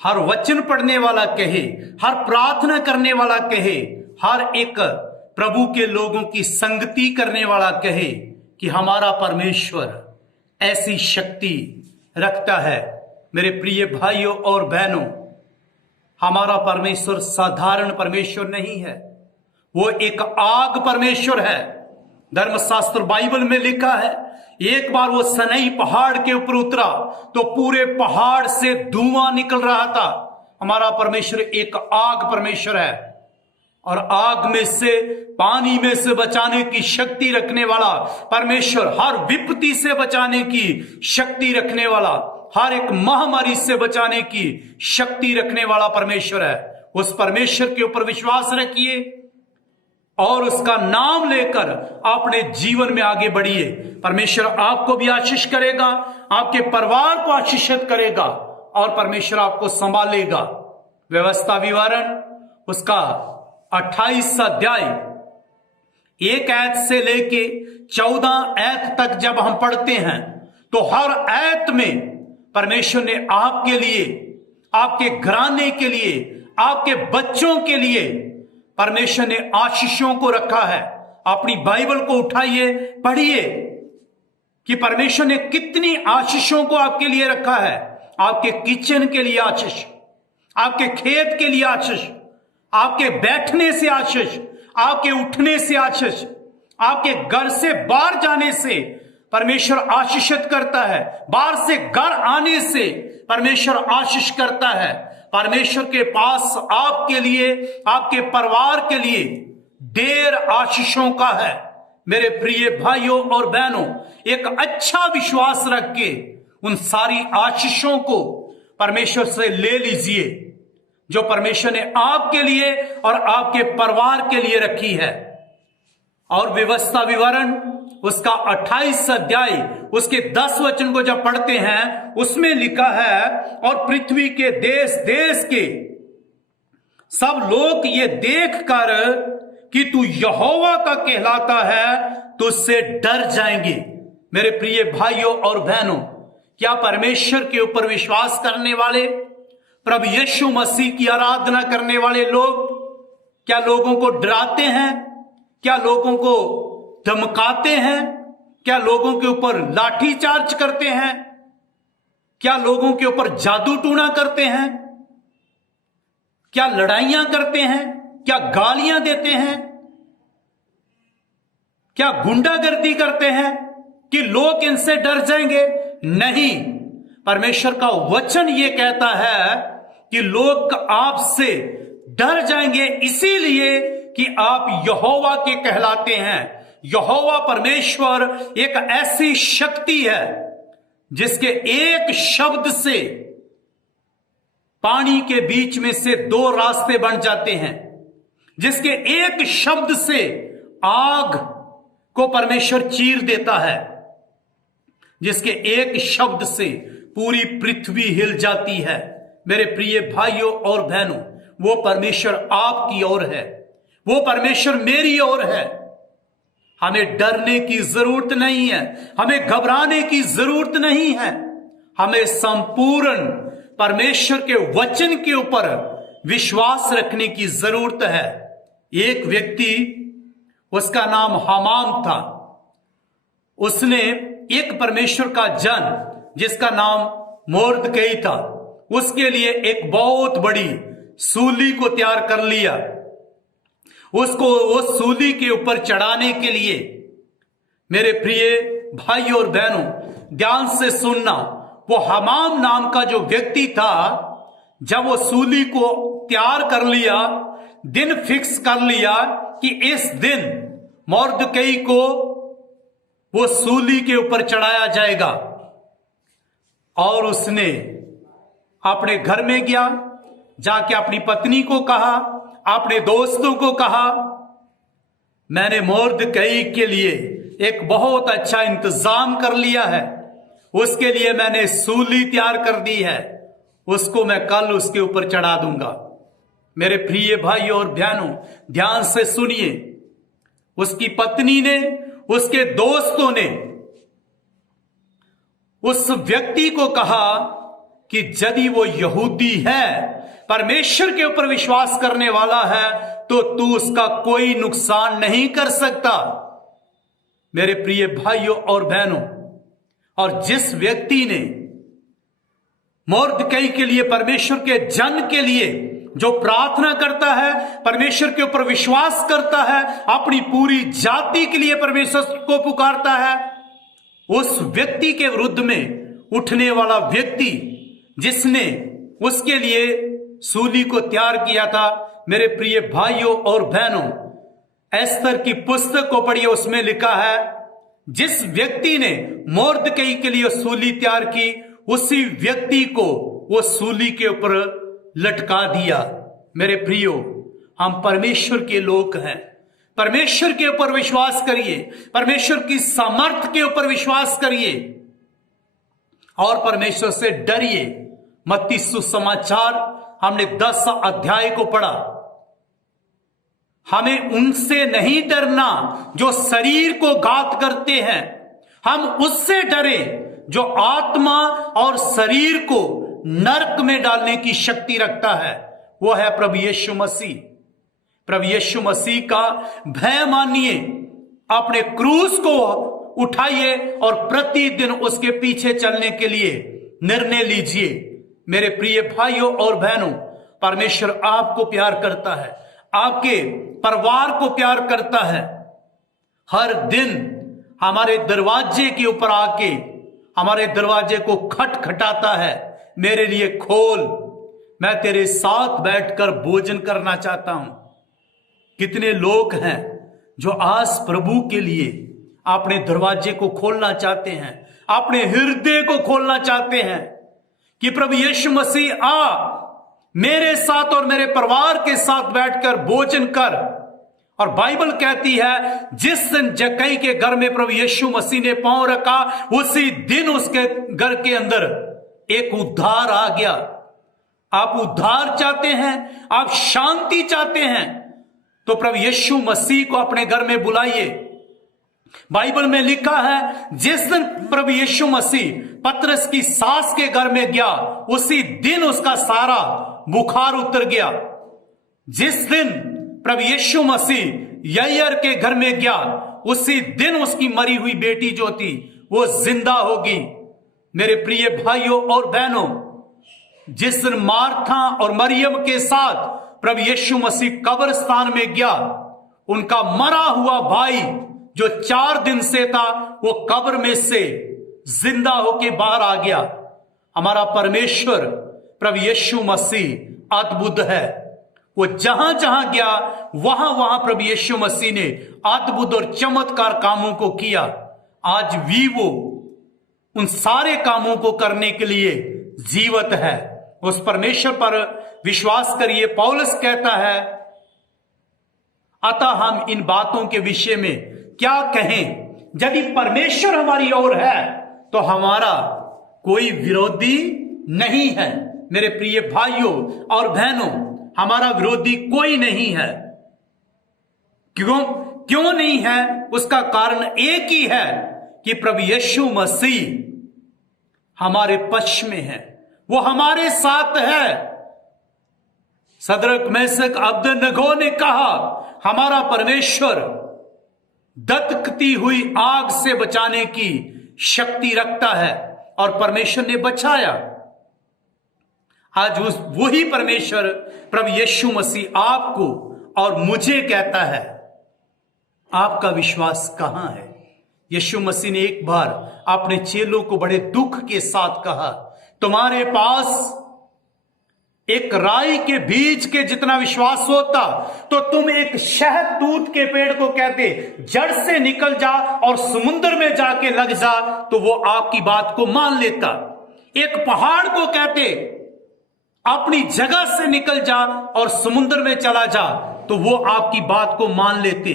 हर वचन पढ़ने वाला कहे, हर प्रार्थना करने वाला कहे, हर एक प्रभु के लोगों की संगति करने वाला कहे कि हमारा परमेश्वर ऐसी शक्ति रखता है। मेरे प्रिय भाइयों और बहनों, हमारा परमेश्वर साधारण परमेश्वर नहीं है, वो एक आग परमेश्वर है। धर्मशास्त्र बाइबल में लिखा है, एक बार वो सनई पहाड़ के ऊपर उतरा तो पूरे पहाड़ से धुआं निकल रहा था। हमारा परमेश्वर एक आग परमेश्वर है, और आग में से, पानी में से बचाने की शक्ति रखने वाला परमेश्वर, हर विपत्ति से बचाने की शक्ति रखने वाला, हर एक महामारी से बचाने की शक्ति रखने वाला परमेश्वर है। उस परमेश्वर के ऊपर विश्वास रखिए और उसका नाम लेकर अपने जीवन में आगे बढ़िए। परमेश्वर आपको भी आशीष करेगा, आपके परिवार को आशीषित करेगा और परमेश्वर आपको संभालेगा। व्यवस्था विवरण उसका 28 अध्याय 1 आयत से लेके 14 आयत तक जब हम पढ़ते हैं तो हर आयत में परमेश्वर ने आपके लिए, आपके घराने के लिए, आपके बच्चों के लिए परमेश्वर ने आशीषों को रखा है। अपनी बाइबल को उठाइए, पढ़िए कि परमेश्वर ने कितनी आशीषों को आपके लिए रखा है। आपके किचन के लिए आशीष, आपके खेत के लिए आशीष, आपके बैठने से आशीष, आपके उठने से आशीष, आपके घर से बाहर जाने से परमेश्वर आशीषित करता है, बाहर से घर आने से परमेश्वर आशीष करता है। परमेश्वर के पास आपके लिए, आपके परिवार के लिए ढेर आशीषों का है। मेरे प्रिय भाइयों और बहनों, एक अच्छा विश्वास रख के उन सारी आशीषों को परमेश्वर से ले लीजिए जो परमेश्वर ने आपके लिए और आपके परिवार के लिए रखी है। और व्यवस्था विवरण उसका 28 अध्याय उसके 10 वचन को जब पढ़ते हैं उसमें लिखा है, और पृथ्वी के देश देश के सब लोग ये देखकर कि तू यहोवा का कहलाता है तुझसे डर जाएंगे। मेरे प्रिय भाइयों और बहनों, क्या परमेश्वर के ऊपर विश्वास करने वाले, प्रभु यीशु मसीह की आराधना करने वाले लोग क्या लोगों को डराते हैं? क्या लोगों को धमकाते हैं? क्या लोगों के ऊपर लाठी चार्ज करते हैं? क्या लोगों के ऊपर जादू टूना करते हैं? क्या लड़ाइयां करते हैं? क्या गालियां देते हैं? क्या गुंडागर्दी करते हैं कि लोग इनसे डर जाएंगे? नहीं, परमेश्वर का वचन ये कहता है कि लोग आपसे डर जाएंगे इसीलिए कि आप यहोवा के कहलाते हैं। यहोवा परमेश्वर एक ऐसी शक्ति है जिसके एक शब्द से पानी के बीच में से 2 रास्ते बन जाते हैं, जिसके एक शब्द से आग को परमेश्वर चीर देता है, जिसके एक शब्द से पूरी पृथ्वी हिल जाती है। मेरे प्रिय भाइयों और बहनों, वो परमेश्वर आपकी ओर है, वो परमेश्वर मेरी ओर है। हमें डरने की जरूरत नहीं है, हमें घबराने की जरूरत नहीं है। हमें संपूर्ण परमेश्वर के वचन के ऊपर विश्वास रखने की जरूरत है। एक व्यक्ति, उसका नाम हामान था, उसने एक परमेश्वर का जन जिसका नाम मोर्दकई था, उसके लिए एक बहुत बड़ी सूली को तैयार कर लिया। उसको वो सूली के ऊपर चढ़ाने के लिए, मेरे प्रिय भाई और बहनों ध्यान से सुनना, वो हामान नाम का जो व्यक्ति था, जब वो सूली को तैयार कर लिया, दिन फिक्स कर लिया कि इस दिन मोर्दकई को वो सूली के ऊपर चढ़ाया जाएगा, और उसने अपने घर में गया, जाके अपनी पत्नी को कहा, अपने दोस्तों को कहा, मैंने मोर्दकई के लिए एक बहुत अच्छा इंतजाम कर लिया है, उसके लिए मैंने सूली तैयार कर दी है, उसको मैं कल उसके ऊपर चढ़ा दूंगा। मेरे प्रिय भाई और बहनों ध्यान से सुनिए, उसकी पत्नी ने, उसके दोस्तों ने उस व्यक्ति को कहा कि यदि वो यहूदी है, परमेश्वर के ऊपर विश्वास करने वाला है, तो तू उसका कोई नुकसान नहीं कर सकता। मेरे प्रिय भाइयों और बहनों, और जिस व्यक्ति ने मोर्दकई के लिए, परमेश्वर के जन के लिए जो प्रार्थना करता है, परमेश्वर के ऊपर विश्वास करता है, अपनी पूरी जाति के लिए परमेश्वर को पुकारता है, उस व्यक्ति के विरुद्ध में उठने वाला व्यक्ति जिसने उसके लिए सूली को तैयार किया था, मेरे प्रिय भाइयों और बहनों, एस्तर की पुस्तक को पढ़िए, उसमें लिखा है जिस व्यक्ति ने मोर्दकई के लिए सूली तैयार की, उसी व्यक्ति को वो सूली के ऊपर लटका दिया। मेरे प्रियो, हम परमेश्वर के लोग हैं। परमेश्वर के ऊपर विश्वास करिए, परमेश्वर की सामर्थ के ऊपर विश्वास करिए और परमेश्वर से डरिए। मत्ती सुसमाचार हमने 10 अध्याय को पढ़ा। हमें उनसे नहीं डरना जो शरीर को घात करते हैं, हम उससे डरे जो आत्मा और शरीर को नरक में डालने की शक्ति रखता है, वो है प्रभु यीशु मसीह। प्रभु यीशु मसीह का भय मानिए, अपने क्रूस को उठाइए और प्रतिदिन उसके पीछे चलने के लिए निर्णय लीजिए। मेरे प्रिय भाइयों और बहनों, परमेश्वर आपको प्यार करता है, आपके परिवार को प्यार करता है। हर दिन हमारे दरवाजे के ऊपर आके हमारे दरवाजे को खटखटाता है, मेरे लिए खोल, मैं तेरे साथ बैठकर भोजन करना चाहता हूं। कितने लोग हैं जो आज प्रभु के लिए अपने दरवाजे को खोलना चाहते हैं, अपने हृदय को खोलना चाहते हैं कि प्रभु यीशु मसीह आ, मेरे साथ और मेरे परिवार के साथ बैठकर भोजन कर। और बाइबल कहती है जिस दिन जक्कई के घर में प्रभु यीशु मसीह ने पांव रखा, उसी दिन उसके घर के अंदर एक उद्धार आ गया। आप उद्धार चाहते हैं, आप शांति चाहते हैं, तो प्रभु यीशु मसीह को अपने घर में बुलाइए। बाइबल में लिखा है जिस दिन प्रभु यीशु मसीह पतरस की सास के घर में गया, उसी दिन उसका सारा बुखार उतर गया। जिस दिन प्रभु यीशु मसीह याईर के घर में गया, उसी दिन उसकी मरी हुई बेटी जो थी वो जिंदा होगी। मेरे प्रिय भाइयों और बहनों, जिस दिन मार्था और मरियम के साथ प्रभु यीशु मसीह कब्रिस्तान में गया, उनका मरा हुआ भाई जो 4 दिन से था वो कब्र में से जिंदा होके बाहर आ गया। हमारा परमेश्वर प्रभु यीशु मसीह अद्भुत है। वो जहां जहां गया वहां वहां प्रभु यीशु मसीह ने अद्भुत और चमत्कार कामों को किया। आज भी वो उन सारे कामों को करने के लिए जीवित है। उस परमेश्वर पर विश्वास करिए। पौलुस कहता है, अतः हम इन बातों के विषय में क्या कहें? यदि परमेश्वर हमारी ओर है तो हमारा कोई विरोधी नहीं है। मेरे प्रिय भाइयों और बहनों, हमारा विरोधी कोई नहीं है। क्यों नहीं है? उसका कारण एक ही है कि प्रभु यीशु मसीह हमारे पक्ष में है, वो हमारे साथ है। सदरक मेशक अबेदनगो ने कहा, हमारा परमेश्वर दत्कती हुई आग से बचाने की शक्ति रखता है, और परमेश्वर ने बचाया। आज वही परमेश्वर प्रभु यीशु मसीह आपको और मुझे कहता है, आपका विश्वास कहां है? यीशु मसीह ने एक बार अपने चेलों को बड़े दुख के साथ कहा, तुम्हारे पास एक राई के बीज के जितना विश्वास होता तो तुम एक शहतूत के पेड़ को कहते जड़ से निकल जा और समुद्र में जाके लग जा, तो वो आपकी बात को मान लेता। एक पहाड़ को कहते अपनी जगह से निकल जा और समुद्र में चला जा, तो वो आपकी बात को मान लेते।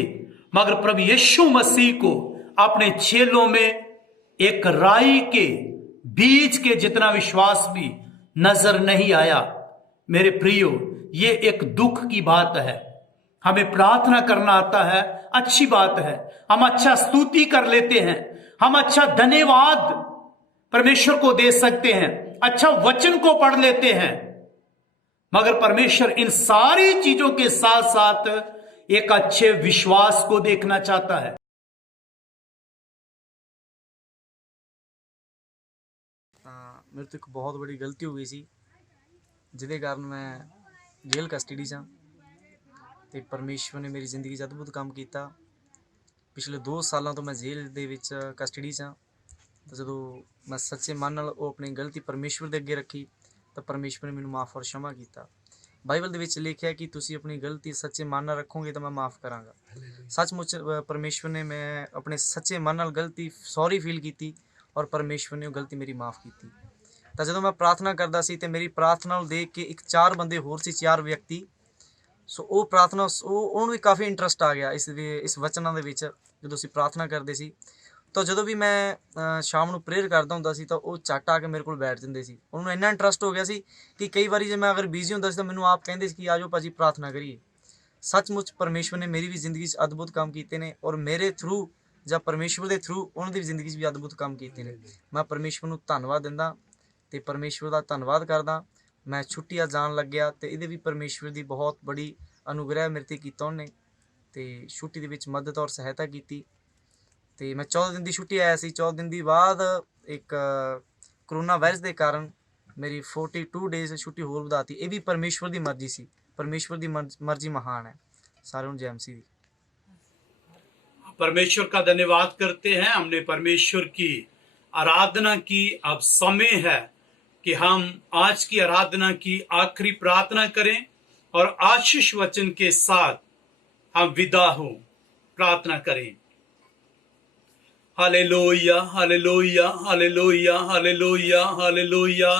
मगर प्रभु यीशु मसीह को अपने चेलों में एक राई के बीज के जितना विश्वास भी नजर नहीं आया। मेरे प्रियो, ये एक दुख की बात है। हमें प्रार्थना करना आता है, अच्छी बात है, हम अच्छा स्तुति कर लेते हैं, हम अच्छा धन्यवाद परमेश्वर को दे सकते हैं, अच्छा वचन को पढ़ लेते हैं, मगर परमेश्वर इन सारी चीजों के साथ साथ एक अच्छे विश्वास को देखना चाहता है। मेरे तो एक बहुत बड़ी गलती हो गई सी, जिहदे कारण मैं जेल कस्टडी च ते परमेश्वर ने मेरी जिंदगी 'च अद्भुत काम किया। पिछले 2 सालों तो मैं जेल दे विच कस्टडी च, तो जदों मैं सच्चे मन नाल वो अपनी गलती परमेश्वर दे अगे रखी तो परमेश्वर ने मैनूं माफ़ और क्षमा किया। बाइबल दे विच लिखिआ कि तुसीं अपनी गलती सच्चे मन नाल रखोगे तो मैं माफ़ करांगा। सचमुच परमेश्वर ने, मैं अपने सच्चे मन नाल गलती सॉरी फील की और परमेश्वर ने वो गलती मेरी माफ़ की। तो जदों मैं प्रार्थना करदा सी ते मेरी प्रार्थना नूं देख के एक 4 बंदे होर सी, 4 व्यक्ति ਸੋ ਉਹ ਪ੍ਰਾਰਥਨਾ ਉਹਨੂੰ ਵੀ ਕਾਫੀ ਇੰਟਰਸਟ ਆ ਗਿਆ ਇਸ ਵਚਨਾਂ ਦੇ ਵਿੱਚ। ਜਦੋਂ ਅਸੀਂ ਪ੍ਰਾਰਥਨਾ ਕਰਦੇ ਸੀ ਤਾਂ ਜਦੋਂ ਵੀ ਮੈਂ ਸ਼ਾਮ ਨੂੰ ਪ੍ਰੇਅਰ ਕਰਦਾ ਹੁੰਦਾ ਸੀ ਤਾਂ ਉਹ ਝੱਟ ਆ ਕੇ ਮੇਰੇ ਕੋਲ ਬੈਠ ਜਾਂਦੇ ਸੀ। ਉਹਨੂੰ ਇੰਨਾ ਇੰਟਰਸਟ ਹੋ ਗਿਆ ਸੀ ਕਿ ਕਈ ਵਾਰੀ ਜੇ ਮੈਂ ਅਗਰ ਬਿਜ਼ੀ ਹੁੰਦਾ ਸੀ ਤਾਂ ਮੈਨੂੰ ਆਪ ਕਹਿੰਦੇ ਸੀ ਕਿ ਆਜੋ ਭਾਜੀ ਪ੍ਰਾਰਥਨਾ ਕਰੀਏ। ਸੱਚਮੁੱਚ ਪਰਮੇਸ਼ਵਰ ਨੇ ਮੇਰੀ ਵੀ ਜ਼ਿੰਦਗੀ 'ਚ ਅਦਭੁਤ ਕੰਮ ਕੀਤੇ ਨੇ ਔਰ ਮੇਰੇ ਥਰੂ ਜਾਂ ਪਰਮੇਸ਼ਵਰ ਦੇ ਥਰੂ ਉਹਨਾਂ ਦੀ ਜ਼ਿੰਦਗੀ 'ਚ ਵੀ ਅਦਭੁਤ ਕੰਮ ਕੀਤੇ ਨੇ। ਮੈਂ ਪਰਮੇਸ਼ਵਰ ਨੂੰ ਧੰਨਵਾਦ ਦਿੰਦਾ ਤੇ ਪਰਮੇਸ਼ਵਰ ਦਾ ਧੰਨਵਾਦ ਕਰਦਾ। ਮੈਂ ਛੁੱਟੀਆਂ ਜਾਣ ਲੱਗਿਆ ਤੇ ਇਹਦੇ ਵੀ ਪਰਮੇਸ਼ਵਰ ਦੀ ਬਹੁਤ ਬੜੀ ਅਨੁਗ੍ਰਹਿ ਮੇਰੇ ਤੇ ਕੀਤਾ ਉਹਨੇ ਤੇ ਛੁੱਟੀ ਦੇ ਵਿੱਚ ਮਦਦ ਔਰ ਸਹਾਇਤਾ ਕੀਤੀ। ਤੇ ਮੈਂ 14 ਦਿਨ ਦੀ ਛੁੱਟੀ ਆਇਆ ਸੀ। 14 ਦਿਨ ਦੀ ਬਾਅਦ ਇੱਕ ਕਰੋਨਾ ਵਾਇਰਸ ਦੇ ਕਾਰਨ ਮੇਰੀ 42 ਡੇਜ਼ ਛੁੱਟੀ ਹੋਰ ਵਧਾਤੀ। ਇਹ ਵੀ ਪਰਮੇਸ਼ਵਰ ਦੀ ਮਰਜ਼ੀ ਸੀ। परमेश्वर की मर्जी महान है। सारे जय मसीह। परमेश्वर का धन्यवाद करते हैं। हमने परमेश्वर की आराधना की। अब समय है कि हम आज की आराधना की आखिरी प्रार्थना करें और आशीष वचन के साथ हम विदा हो प्रार्थना करें। Hallelujah hallelujah hallelujah hallelujah hallelujah.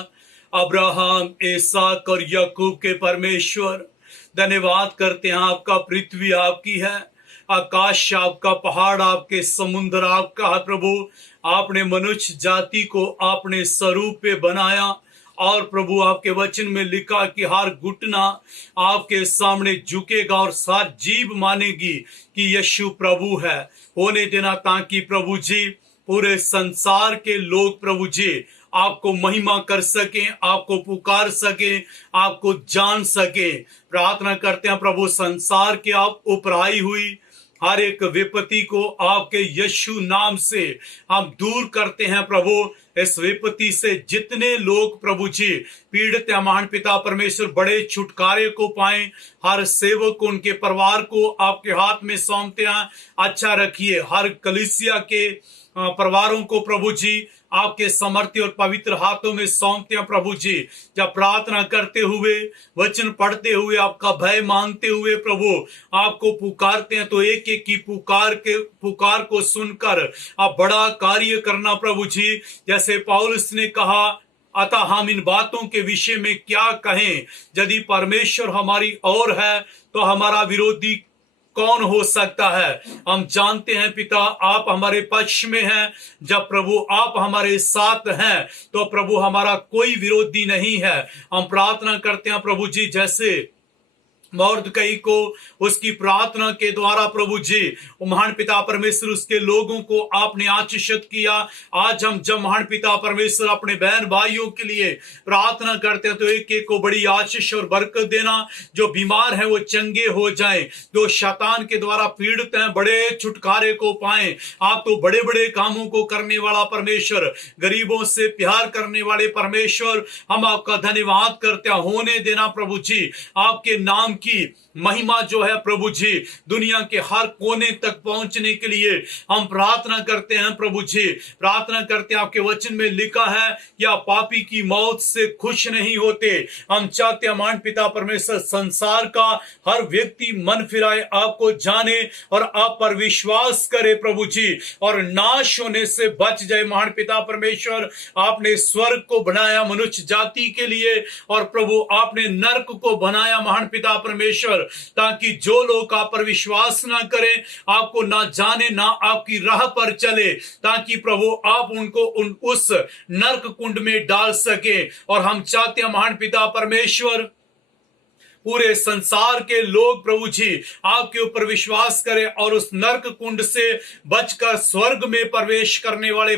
Abraham, इसहाक और याकूब के परमेश्वर, धन्यवाद करते हैं। आपका पृथ्वी आपकी है, आकाश आपका, पहाड़ आपके, समुद्र आपका है। प्रभु, आपने मनुष्य जाति को आपने स्वरूप पे बनाया और प्रभु आपके वचन में लिखा कि हर घुटना आपके सामने झुकेगा और हर जीभ मानेगी कि यीशु प्रभु है। होने देना ताकि प्रभु जी पूरे संसार के लोग प्रभु जी आपको महिमा कर सके, आपको पुकार सके, आपको जान सके। प्रार्थना करते हैं प्रभु, संसार के आप उपराई हुई हर एक विपत्ति को आपके यीशु नाम से हम दूर करते हैं। प्रभु, इस विपत्ति से जितने लोग प्रभु जी पीड़ित हैं, महान पिता परमेश्वर बड़े छुटकारे को पाएं। हर सेवक को, उनके परिवार को आपके हाथ में सौंपते हैं। अच्छा रखिए हर कलीसिया के परिवारों को प्रभु जी आपके समर्थी और पवित्र हाथों में सौंपते हैं। प्रभु जी, जब प्रार्थना करते हुए, वचन पढ़ते हुए, आपका भय मांगते हुए प्रभु आपको पुकारते हैं तो एक एक की पुकार को सुनकर आप बड़ा कार्य करना प्रभु जी। जैसे पौलुस ने कहा, अतः हम इन बातों के विषय में क्या कहें? यदि परमेश्वर हमारी ओर है तो हमारा विरोधी कौन हो सकता है? हम जानते हैं पिता, आप हमारे पक्ष में हैं। जब प्रभु आप हमारे साथ हैं तो प्रभु हमारा कोई विरोधी नहीं है। हम प्रार्थना करते हैं प्रभु जी, जैसे मौर्दकई को उसकी प्रार्थना के द्वारा प्रभु जी महान पिता परमेश्वर उसके लोगों को आपने आशीषित किया। आज हम जब महान पिता परमेश्वर अपने बहन भाइयों के लिए प्रार्थना करते हैं तो एक एक को बड़ी आशीष और बरकत देना। जो बीमार है वो चंगे हो जाएं, जो शैतान के द्वारा पीड़ित हैं बड़े छुटकारे को पाएं। आप तो बड़े बड़े कामों को करने वाला परमेश्वर, गरीबों से प्यार करने वाले परमेश्वर, हम आपका धन्यवाद करते हैं। होने देना प्रभु जी, आपके नाम की महिमा जो है प्रभु जी दुनिया के हर कोने तक पहुंचने के लिए हम प्रार्थना करते हैं। प्रभु जी प्रार्थना करते हैं, आपके वचन में लिखा है कि आप पापी की मौत से खुश नहीं होते। हम चाहते हैं महान पिता परमेश्वर संसार का हर व्यक्ति मन फिराए, आपको जाने और आप पर विश्वास करे प्रभु जी, और नाश होने से बच जाए। महान पिता परमेश्वर, आपने स्वर्ग को बनाया मनुष्य जाति के लिए और प्रभु आपने नरक को बनाया महान पिता परमेश्वर, ताकि जो लोग आप पर विश्वास ना करें, आपको ना जाने, ना आपकी राह पर चले, ताकि प्रभु आप उनको उस नरक कुंड में डाल सके। और हम चाहते हैं महान पिता परमेश्वर, पूरे संसार के लोग प्रभु जी आपके ऊपर विश्वास करें और उस नरक कुंड से बचकर स्वर्ग में प्रवेश करने वाले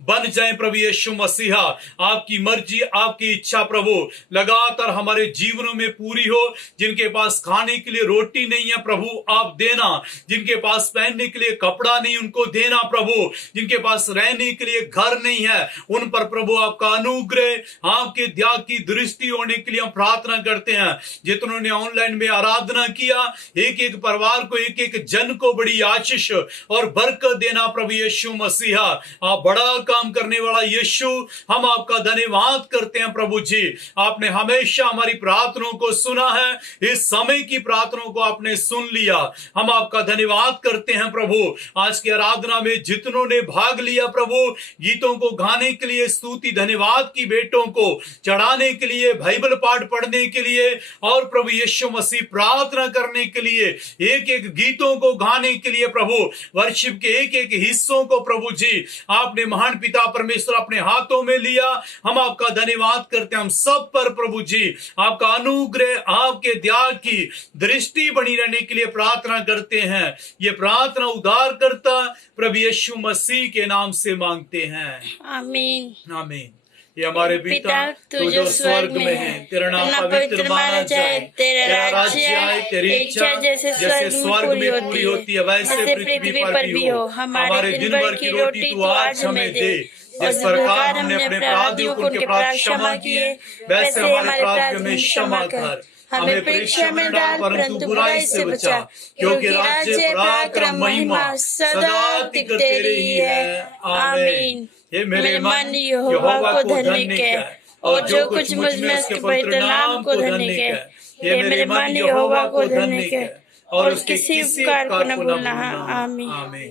बन जाए। प्रभु यीशु मसीहा, आपकी मर्जी, आपकी इच्छा प्रभु लगातार हमारे जीवनों में पूरी हो। जिनके पास खाने के लिए रोटी नहीं है प्रभु आप देना, जिनके पास पहनने के लिए कपड़ा नहीं उनको देना प्रभु, जिनके पास रहने के लिए घर नहीं है उन पर प्रभु आपका अनुग्रह, आपके दया की दृष्टि होने के लिए हम प्रार्थना करते हैं। जितनों ने ऑनलाइन में आराधना किया, एक एक परिवार को, एक एक जन को बड़ी आशीष और बरकत देना प्रभु यीशु मसीहा। आप बड़ा काम करने वाला यीशु, हम आपका धन्यवाद करते हैं प्रभु जी। आपने हमेशा हमारी प्रार्थनाओं को सुना है, इस समय की प्रार्थनाओं को आपने सुन लिया। हम आपका धन्यवाद करते हैं प्रभु। आज की आराधना में जितनों ने भाग लिया प्रभु, गीतों को गाने के लिए, स्तुति धन्यवाद की बेटों को चढ़ाने के लिए, बाइबल पाठ पढ़ने के लिए और प्रभु यीशु मसीह प्रार्थना करने के लिए, एक एक गीतों को गाने के लिए प्रभु, वर्शिप के एक एक हिस्सों को प्रभु जी आपने महान पिता परमेश्वर अपने हाथों में लिया। हम आपका धन्यवाद करते हैं। हम सब पर प्रभु जी आपका अनुग्रह, आपके दया की दृष्टि बनी रहने के लिए प्रार्थना करते हैं। ये प्रार्थना उद्धारकर्ता प्रभु यीशु मसीह के नाम से मांगते हैं, आमीन। आमीन। ये हमारे पिता तू जो स्वर्ग में है, तेरा नाम पवित्र माना जाए, तेरा राज्य आए, तेरी इच्छा जैसे स्वर्ग में पूरी होती है वैसे पृथ्वी पर भी हो। हमारे दिन भर की रोटी तू आज हमें दे, जिस प्रकार हमने अपने अपराधियों को उनके अपराध क्षमा किए, वैसे हमारे अपराध में क्षमा कर। हमें परीक्षा में डाल परंतु बुराई से बचा, क्योंकि राज्य, पराक्रम, महिमा सदा तक तेरी ही है, आमीन। हे मेरे मन यहोवा को धन्य कह, और जो कुछ मुझ में उसके पवित्र नाम को धन्य कह। हे मेरे मन यहोवा को धन्य कह, और उसके किसी उपकार को न भूलना, आमीन।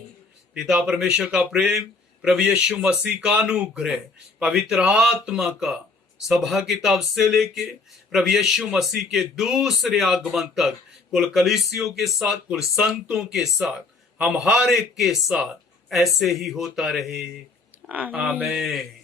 पिता परमेश्वर का प्रेम, प्रभु यीशु मसीह का अनुग्रह, पवित्र आत्मा का सभा की तब से लेके प्रभु यीशु मसीह के दूसरे आगमन तक कुल कलीसियों के साथ, कुल संतों के साथ, हम हर एक के साथ ऐसे ही होता रहे, आमीन।